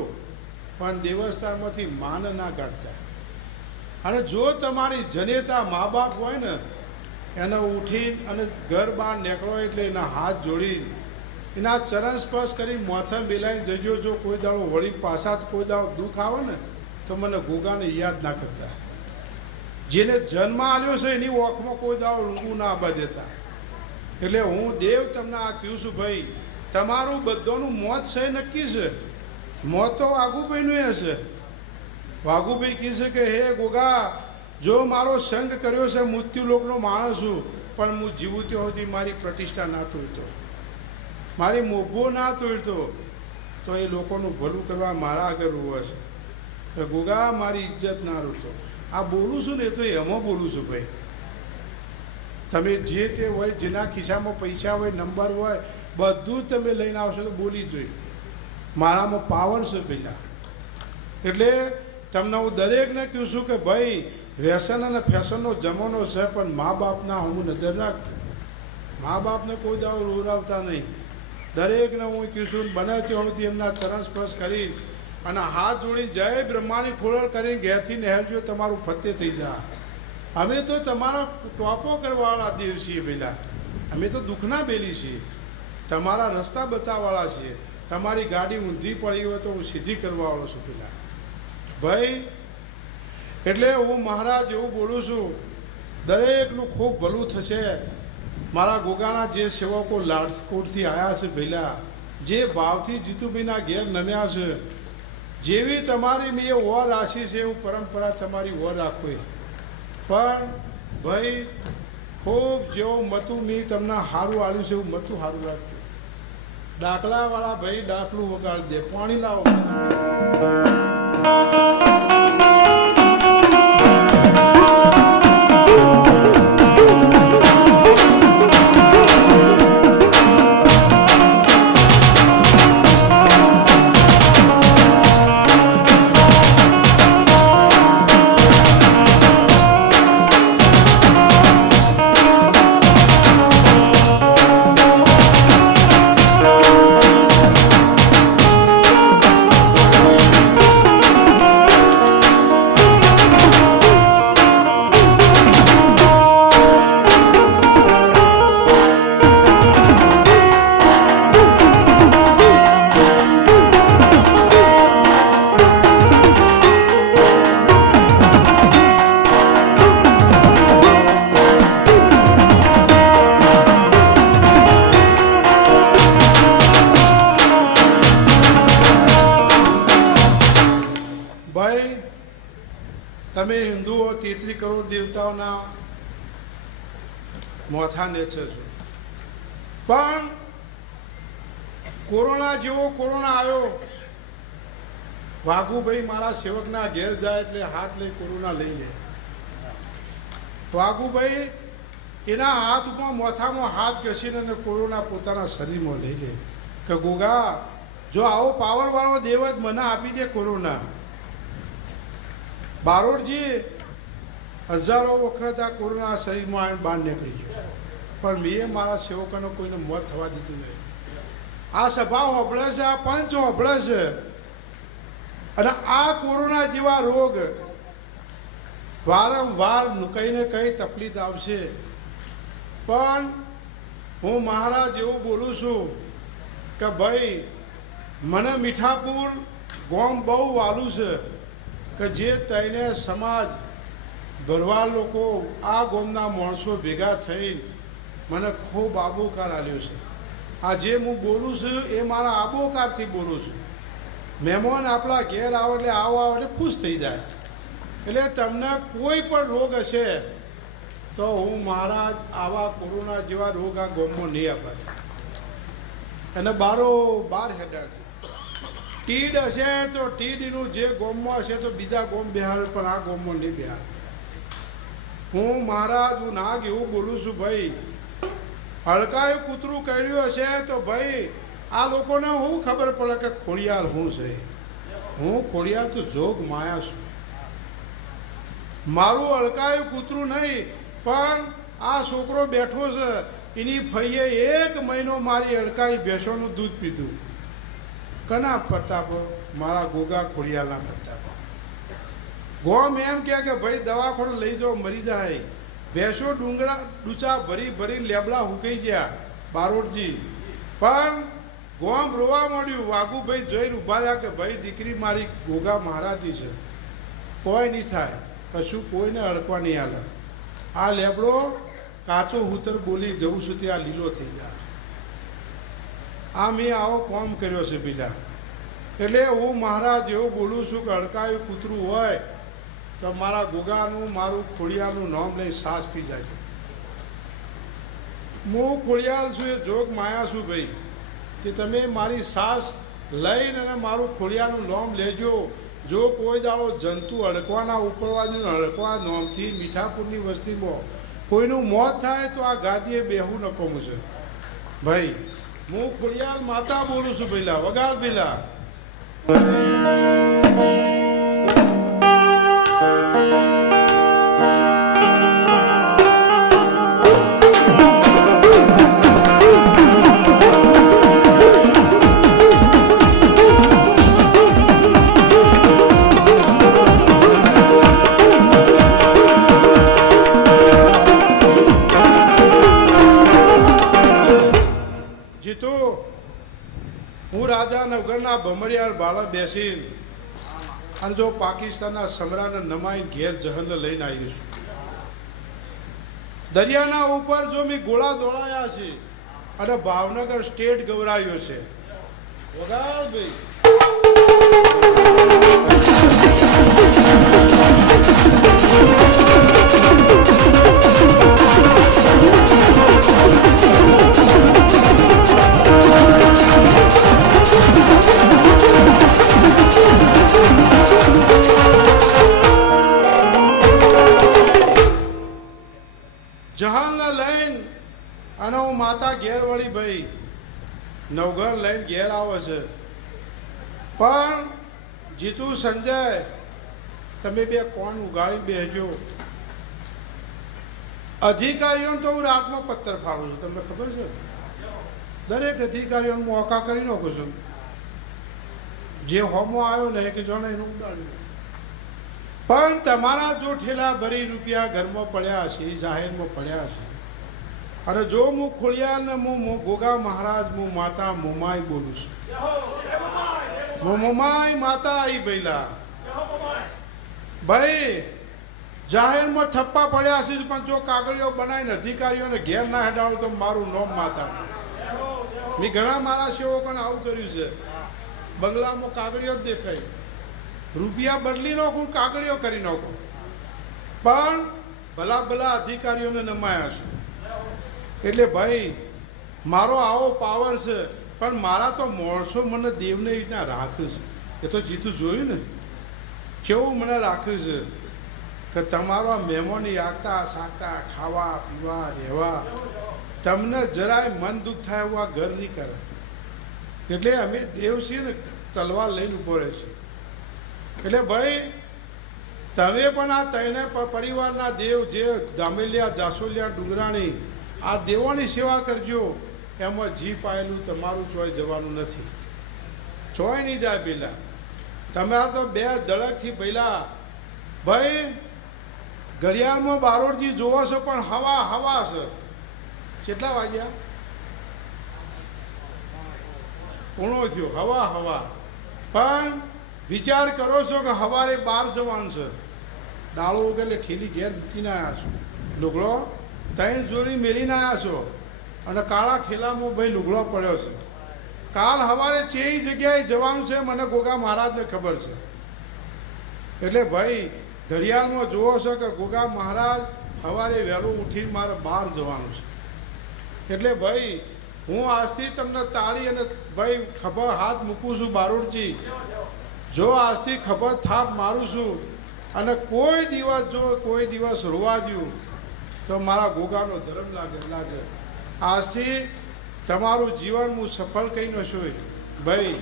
પણ દેવસ્થાનમાંથી માન ના કાઢતા. અને જો તમારી જનેતા મા બાપ હોય ને એને ઉઠી અને ઘર બહાર નીકળો એટલે એના હાથ જોડી એના ચરણ સ્પર્શ કરી મોથમ બેલાઈને જજો. જો કોઈ દાડો વળી પાછા કોઈ દાડો દુઃખ આવે ને તો મને ગોગાને યાદ ના કરતા. જેને જન્મ આલ્યો છે એની ઓખમાં કોઈ દાડો ઊંઘું ના આવવા દેતા. એટલે હું દેવ તમને આ કહું છું ભાઈ, તમારું બધાનું મોત છે નક્કી છે. મોત તો વાઘુભાઈનું હશે. વાઘુભાઈ કહે છે કે હે ગોગા, જો મારો સંગ કર્યો છે, મૃત્યુલોકનો માણસ છું, પણ હું જીવું ત્યાં સુધી મારી પ્રતિષ્ઠા ના તોડતો, મારી મોભો ના તોડતો તો એ લોકોનું ભલું કરવા મારા આગળ હોવા છે. ગોગા મારી ઇજ્જત ના રોતો. આ બોલું છું ને એ તો એમાં બોલું છું ભાઈ. તમે જે તે હોય, જેના ખિસ્સામાં પૈસા હોય, નંબર હોય, બધું જ તમે લઈને આવશો તો બોલી જોઈએ. મારામાં પાવર છે પહેલાં. એટલે તમને હું દરેકને કહું છું કે ભાઈ વ્યસન અને ફેશનનો જમાનો છે, પણ મા બાપના હું નજર રાખ. મા બાપને કોઈ દાવ રોરાવતા નહીં. દરેકને હું કહું છું બને ત્યાં સુધી એમના ચરણ સ્પર્શ કરી અને હાથ જોડી જય બ્રહ્માની ખોળલ કરીને ઘેરથી નહેરજો, તમારું ફતે થઈ જાય. અમે તો તમારા ટોપો કરવાવાળા દેવ છીએ પહેલાં. અમે તો દુઃખના બેલી છીએ, તમારા રસ્તા બતાવવાળા છીએ. તમારી ગાડી ઊંધી પડી હોય તો હું સીધી કરવાવાળો છું પહેલાં ભાઈ. એટલે હું મહારાજ એવું બોલું છું, દરેકનું ખૂબ ભલું થશે. મારા ગોગાના જે સેવકો લાડકોટથી આવ્યા છે પહેલાં, જે ભાવથી જીતુભાઈના ઘેર નમ્યા છે, જેવી તમારી મેં ઓર રાશિ છે એવું પરંપરા તમારી ઓર રાખો. પણ ભાઈ ખૂબ જેવું મતું મેં તમને સારું આવ્યું છે એવું મતું સારું રાખજો. ડાકલાવાળા ભાઈ ડાકલું વગાડી દે, પાણી લાવો. તમે હિન્દુઓ 33 કરોડ દેવતાઓના મોથા નેચર છો, પણ કોરોના જેવો કોરોના આવ્યો. વાઘુભાઈ મારા સેવકના ઘેર જાય એટલે હાથ લઈ કોરોના લઈ લે. વાઘુભાઈ એના હાથમાં મોથામાં હાથ ઘસીને અને કોરોના પોતાના શરીરમાં લઈ લે કે ગોગા જો આવો પાવરવાળો દેવ જ મને આપી દે કોરોના. બારોટજી હજારો વખત આ કોરોના શરીરમાં આવીને બહાર નીકળી ગયો, પણ મેં મારા સેવકોને કોઈને મોત થવા દીધું નહીં. આ સભા હોભળે છે, આ પંચ હોભળે છે, અને આ કોરોના જેવા રોગ વારંવાર કંઈ ને કંઈ તકલીફ આવશે. પણ હું મહારાજ એવું બોલું છું કે ભાઈ મને મીઠાપુર ગામ બહુ વાલું છે કે જે તઈને સમાજ ભરવાડ લોકો આ ગામના માણસો ભેગા થઈ મને ખૂબ આબોકાર આલ્યો છે. આ જે હું બોલું છું એ મારા આબોકારથી બોલું છું. મહેમાન આપણા ઘેર આવે એટલે આવો એટલે ખુશ થઈ જાય. એટલે તમને કોઈ પણ રોગ હશે તો હું મહારાજ આવા કોરોના જેવા રોગ આ ગામમાં નહીં અપાય. અને બારોબાર હેઠળ ટીડ હશે તો ટીડનું જે ગામમાં હશે તો બીજા ગામ બિહાર, પણ આ ગામમાં નહીં બિહાર. હું મહારાજ હું નાગ એવું બોલું છું ભાઈ, હડકાયું કૂતરું કર્યું હશે તો ભાઈ આ લોકોને હું ખબર પડે કે ખોડિયાર હું છે. હું ખોડિયાર તો જોગ માયા છું. મારું હડકાયું કૂતરું નહીં, પણ આ છોકરો બેઠો છે એની ફઈએ 1 મહિનો મારી હડકાઈ ભેંસોનું દૂધ પીધું. કના પ્રતાપ? મારા ગોગા ખોડિયારના પ્રતાપ. ગોમ એમ કે ભાઈ દવાખાને લઈ જાઓ મરી જાય. ભેંસો ડૂચા ભરી ભરી લેબડા હુકાઈ ગયા બારોટજી. પણ ગોમ રોવા માંડ્યું. વાઘુભાઈ જોઈને ઊભા રહ્યા કે ભાઈ દીકરી મારી ગોગા મહારાજી છે, કોઈ નહીં થાય, કશું કોઈને અડકવા નહીં હાલે. આ લેબડો કાચો હુતર બોલી જવું છું ત્યાં લીલો થઈ જાય. આ મેં આવો કોમ કર્યો છે બીજા. એટલે હું મહારાજ એવું બોલું છું કે અડકાયું કૂતરું હોય તો મારા ગોગાનું મારું ખોડિયારનું નામ લઈ સાસ પી જાય. હું ખોડિયાર છું, એ જોગ માયા છું ભાઈ, કે તમે મારી સાસ લઈને અને મારું ખોડિયારનું નામ લેજો. જો કોઈ દાડો જંતુ અડકવાના ઉપરવાજુ અડકવા નોમથી મીઠાપુરની વસ્તીમાં કોઈનું મોત થાય તો આ ગાદીએ બેહવું નકોમું છે ભાઈ. હું ખોડિયાર માતા બોલું છું પહેલા, વગાડ પહેલા. હું રાજા નગરના ભમરિયાળ બાળા બેસીને અને જો પાકિસ્તાનના સમ્રાટને નમાઈને ઘેર જહલ લઈને આવી છું. દરિયાના ઉપર જો મેં ગોળા દોડાયા છે અને ભાવનગર સ્ટેટ ગવરાયો છે. વગાડ ભાઈ. જહાલને લઈને અને હું માતા ઘેર વળી ભાઈ નવઘર લઈને ઘેર આવે છે. પણ જીતુ સંજય તમે બે કોણ ઉગાડી બેસજો. અધિકારીઓને તો હું રાતમાં પત્તર ફાડું છું, તમને ખબર છે. દરેક અધિકારીઓને મોકા કરી નાખું છું. જે હોમો આવ્યો ને કે જોને એનું ઉડાડ્યું. પણ તમારા જો ઠેલા ભરી રૂપિયા ઘરમાં પડ્યા છે, જાહેરમાં પડ્યા છે, અને જો હું ખોડિયારને હું ગોગા મહારાજ હું માતા મોમાઈ બોલું છું. હું મોમાઈ માતા આવી પહેલા ભાઈ જાહેરમાં થપ્પા પડ્યા છે, પણ જો કાગળીઓ બનાવીને અધિકારીઓને ઘેર ના હેડાડું તો મારું નોમ માતા. મેં ઘણા મારા સેવકોને આવું કર્યું છે. બંગલામાં કાગળીઓ જ દેખાય, રૂપિયા બદલી નાખું, કાગળીઓ કરી નાખું, પણ ભલા ભલા અધિકારીઓને નમાયા છે. એટલે ભાઈ મારો આવો પાવર છે, પણ મારા તો માણસો મને દેવને રીતના રાખ્યું છે. એ તો જીતું જોયું ને કેવું મને રાખ્યું છે. કે તમારો મહેમાની આગતા સાગતા ખાવા પીવા રહેવા તમને જરાય મન દુઃખ થાય એવું આ ઘર નહીં કરે. એટલે અમે દેવ છીએ ને તલવાર લઈને ઉભો રહે છે. એટલે ભાઈ તમે પણ આ ત્રણે પરિવારના દેવ જે ધામેલિયા જાસોલિયા ડુંગરાણી આ દેવોની સેવા કરજો. એમાં જી પાયેલું તમારું ચોય જવાનું નથી, ચોય નહીં જાય. પેલા તમારા તો બે દડકથી પહેલા ભાઈ ઘડિયાળમાં બારોડજી જોવો છો પણ હવા હવા છે. કેટલા વાગ્યા? પૂર્ણો થયો. હવા હવા. પણ વિચાર કરો છો કે સવારે 12 જવાનું છે. દાળો વગર ઠેલી ઘેર મૂકીને આવ્યા છો. લુગડો 3 જોડી મેળીને આવ્યા છો અને કાળા ઠેલામાં ભાઈ લુગડો પડ્યો છે. કાલ સવારે ચેઈ જગ્યાએ જવાનું છે મને ગોગા મહારાજને ખબર છે. એટલે ભાઈ ઘડિયાળમાં જુઓ છો કે ગોગા મહારાજ સવારે વહેલું ઉઠીને મારે બહાર જવાનું છે. એટલે ભાઈ હું આજથી તમને તાળી અને ભાઈ ખભા હાથ મૂકું છું. બારોડજી જો આજથી ખભા થાપ મારું છું અને કોઈ દિવસ રોવા દઉં તો મારા ગોગાનો ધર્મ લાગે. આજથી તમારું જીવન હું સફળ કહી ન છું ભાઈ.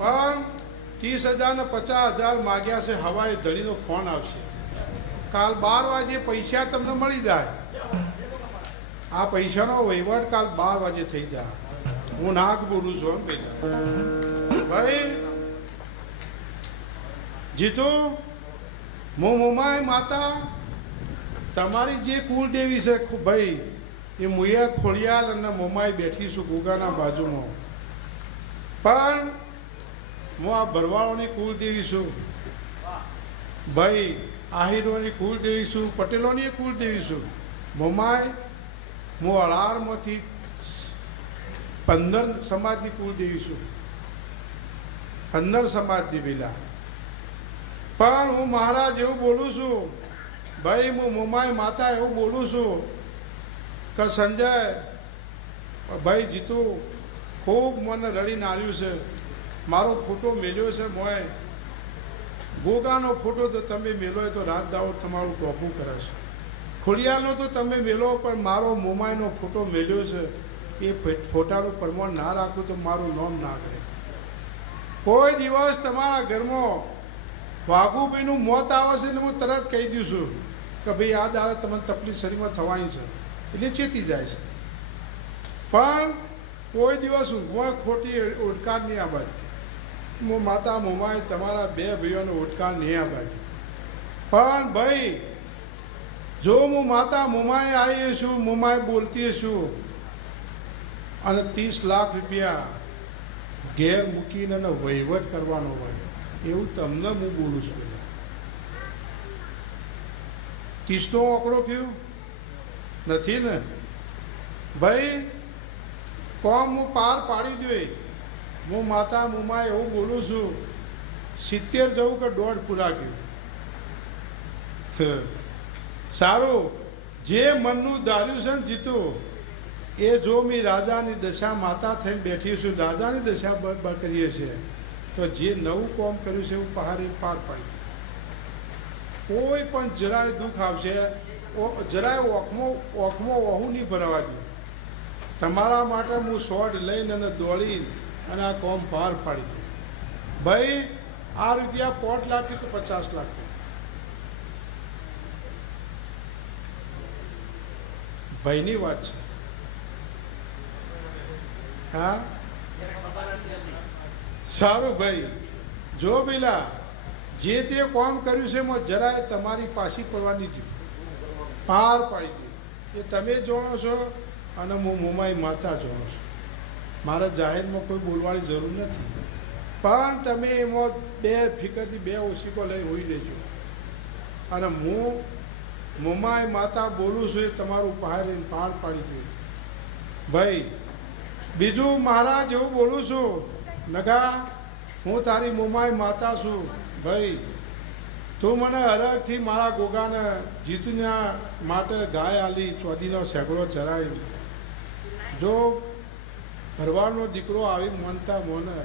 પણ 30,000 ને 50,000 માગ્યા છે. હવાએ ધડીનો ફોન આવશે. કાલ 12 વાગે પૈસા તમને મળી જાય. આ પૈસાનો વહીવટ કાલ 12 વાગે થઈ જાય. હું નાક બોલું છું પેલા ભાઈ. જીતુ મોમાય માતા તમારી જે કુલદેવી છે ભાઈ એ મુયા ખોડિયાલ અને મોમાઈ બેઠી છું ગોગાના બાજુમાં. પણ હું આ ભરવાડોની કુલદેવી છું ભાઈ. આહિરોની કુલદેવી છું, પટેલોની કુલદેવી છું. મોમાઈ હું અળારમાંથી 15 સમાજની કુલદેવી છું. 15 સમાજની પેલા. પણ હું મહારાજ એવું બોલું છું ભાઈ, હું મોમાઈ માતા એવું બોલું છું કે સંજય ભાઈ જીતુ ખૂબ મને રડીને આવ્યું છે. મારો ફોટો મેલ્યો છે મોય. ગોગાનો ફોટો તો તમે મેલો તો રાત દાવડ તમારું ટોપું કરે છે. ખોડિયાલનો તો તમે મેલો પણ મારો મોમાઈનો ફોટો મેલ્યો છે. એ ફોટાનું પ્રમાણ ના રાખું તો મારું નામ ના કરે. કોઈ દિવસ તમારા ઘરમાં વાઘુભાઈનું મોત આવે છે એટલે હું તરત કહી દઉં છું કે ભાઈ આ દાડે તમને તકલીફ શરીરમાં થવાની છે એટલે ચેતી જાય છે. પણ કોઈ દિવસ ઊંઘવા ખોટી ઓડકાર નહીં આબાદ. હું માતા મોમાઈ તમારા 2 ભાઈઓનો ઓડકાર નહીં આબાદ. પણ ભાઈ જો હું માતા મોમાઈ આવી છું, મોમાઈ બોલતી છું અને 30 લાખ રૂપિયા ઘેર મૂકીને અને વહીવટ કરવાનો હોય એવું તમને હું બોલું છું. 30નો આંકડો કયો નથી ને ભાઈ. કોમ હું પાર પાડી દઉં. હું માતા મોમાઈ એવું બોલું છું 70 જવું કે 1.5 પૂરા ગયું. સારું જે મનનું ધાર્યું છે ને જીતું એ જો મેં રાજાની દશા માતા થઈને બેઠી છું, રાજાની દશા કરીએ છીએ તો જે નવું કામ કર્યું છે એવું પહાડી પાર પાડી. કોઈ પણ જરાય દુઃખ આવશે જરાય ઓખમાં ઓહું નહીં ભરવા દઉં. તમારા માટે હું શોર્ટ લઈને અને દોડીને અને આ કામ પાર પાડી દઉં. ભાઈ આ રૂપિયા 5 લાખ તો 50 લાખ ભાઈની વાત છે. હા સારું ભાઈ. જો પેલા જે તે કામ કર્યું છે એમાં જરાય તમારી પાછી પડવાની જ પાર પાડી દે. એ તમે જાણો છો અને હું મોમાઈ માતા જાણો છું. મારા જાહેરમાં કોઈ બોલવાની જરૂર નથી. પણ તમે એમાં 2 ફિકરથી 2 ઓશીકો લઈ હોઈ દેજો. અને હું મોમાઈ માતા બોલું છું એ તમારું પાર પાડી દઉં ભાઈ. બીજું મહારાજ એવું બોલું છું નગા હું તારી મોમાઈ માતા છું ભાઈ. તું મને હરખથી મારા ગોગાને જીતુના માટે ગાય આલી, ચોદીનો સેગડો ચરાવી. જો ભરવાડનો દીકરો આવી મનતા મોને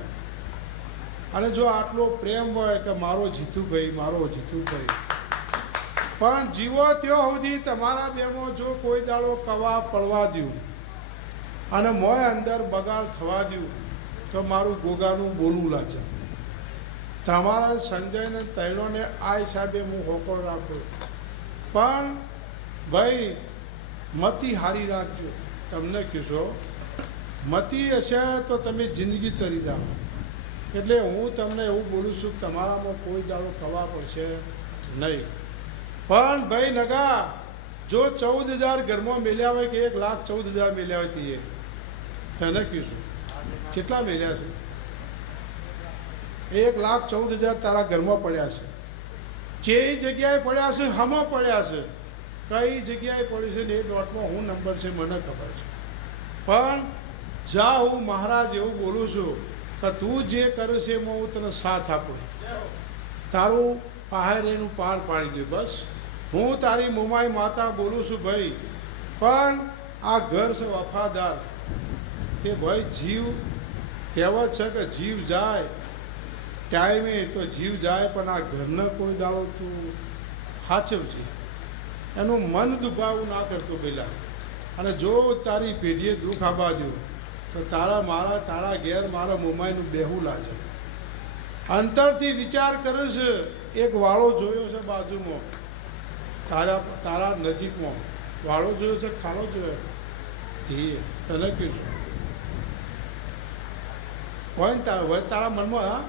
અને જો આટલો પ્રેમ હોય કે મારો જીતુભાઈ પણ જીવો ત્યાં સુધી તમારા બેમાં જો કોઈ દાડો કવા પડવા દ્યું અને મોય અંદર બગાડ થવા દ્યું તો મારું ગોગાનું બોલું લાગે. તમારા સંજયને તૈણોને આ હિસાબે હું હોકળ રાખું. પણ ભાઈ મતી હારી રાખજો. તમને કહેશો મતી હશે તો તમે જિંદગી તરી જાઓ. એટલે હું તમને એવું બોલું છું કે તમારામાં કોઈ દાડો કવા પડશે નહીં. પણ ભાઈ લગા જો 14,000 ઘરમાં મેલ્યા હોય કે 1,14,000 મેલ્યા હોય તે તને કહીશું કેટલા મેલ્યા છે? 1,14,000 તારા ઘરમાં પડ્યા છે. જે જગ્યાએ પડ્યા છે હમો પડ્યા છે, કઈ જગ્યાએ પડ્યું છે ને એ નોટમાં હું નંબર છે મને ખબર છે. પણ જા હું મહારાજ એવું બોલું છું કે તું જે કરે છે એમાં હું તને સાથ આપું. તારું પહારેનું પાર પાડી દે બસ. હું તારી મુમાઈ માતા બોલું છું ભાઈ. પણ આ ઘર છે વફાદાર કે ભાઈ જીવ કહેવત છે કે જીવ જાય ટાઈમે તો જીવ જાય, પણ આ ઘરને કોઈ દાડો તું સાચવજે. એનું મન દુભાવું ના કરતો પહેલાં. અને જો તારી પેઢીએ દુઃખ આપવા દો તો તારા ઘેર મારા મુમાઈનું બેહું લાગે. અંતરથી વિચાર કરે છે. એક વાળો જોયો છે બાજુમાં તારા નજીકમાં વાળો જોયો છે, ખાણો જોયો તને કહીશું હોય ને તારા મનમાં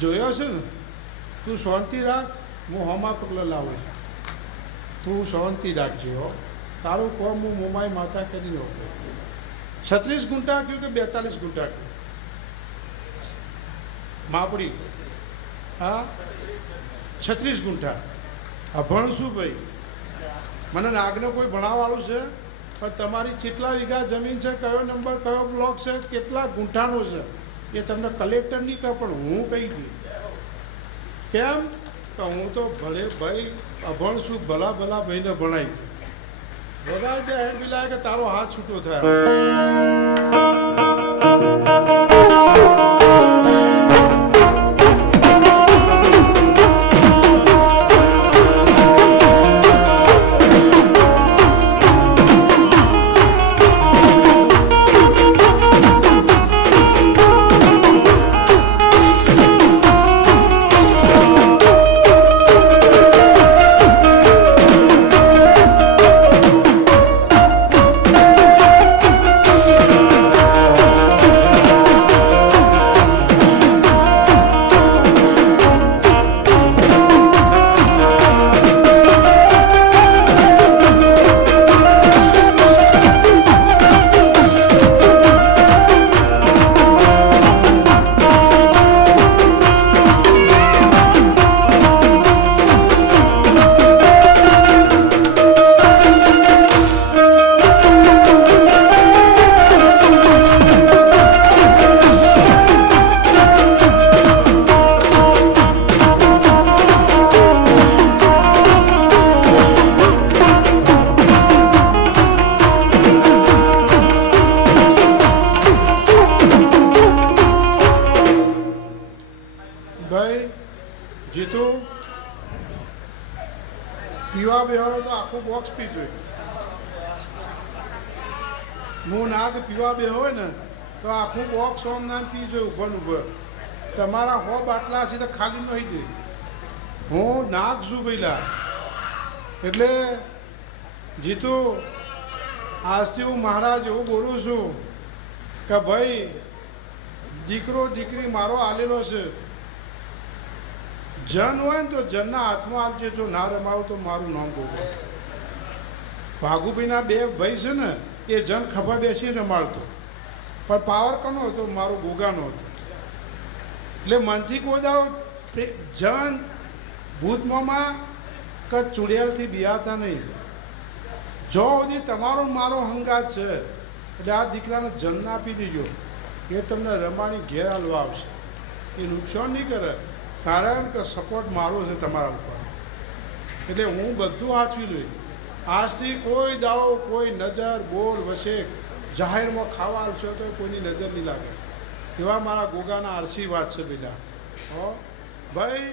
જોયો છે ને. તું શાંતિ રાખ, હું હોમા પગલાં લાવું. તું શાંતિ રાખજે હો. તારું કોમ હું મોમાઈ માતા કરી દઉં. 36 ગુંઠા કહ્યું કે 42 ગુંઠા કહ્યું માપડી? હા 36 ગુંઠા. આ ભણશું ભાઈ. મને નાગને કોઈ ભણાવવાનું છે પણ તમારી કેટલા વીઘા જમીન છે, કયો નંબર કયો બ્લોક છે, કેટલા ગુંઠાનો છે એ તમને કલેક્ટર નહીં કહે પણ હું કહી દઉં. કેમ તો હું તો ભલે ભાઈ અભણ છું, ભલા ભાઈને ભણાવી વગાડ દે એમ બી લાગે કે તારો હાથ છૂટો થાય. પીવા બેહો તો આખું બોક્સ પી જોઈએ. હું નાગ પીવા બેહો હોય ને તો આખું બોક્સ ઓમ નામ પી જોઈએ ઉભર ઉભર. તમારા હો બાટલા છે તો ખાલી નહીં દે. હું નાગ છું પહેલા. એટલે જીતુ આજથી હું મહારાજ એવું બોલું છું કે ભાઈ દીકરો દીકરી મારો આલેલો છે. જન હોય ને તો જનના હાથમાં આવજે. જો ના રમાવું તો મારું નામ બોલો. ભાગુભાઈના બે ભાઈ છે ને એ જન ખભા બેસી રમાડતો, પણ પાવર કોનો હતો? મારો ગોગાનો હતો. એટલે મનથી કોઈ દાડો જન ભૂતમાં કે ચૂડિયાલથી બિયાતા નહીં. જો સુધી તમારો મારો હંગાત છે એટલે આ દીકરાને જન્મ આપી દેજો. એ તમને રમાણી ઘેર હાલવા આવશે. એ નુકસાન નહીં કરે, કારણ કે સપોર્ટ મારો છે તમારા ઉપર. એટલે હું બધું વાંચવી લઈ. આજથી કોઈ દાડો કોઈ નજર બોલ વસે જાહેરમાં ખાવા આવશે તો કોઈની નજર નહીં લાગે. એવા મારા ગોગાના આશીર્વાદ છે બીજા. હો ભાઈ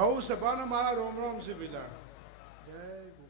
હવ સભાને મારા રોમ રોમ છે પેલા જય ગો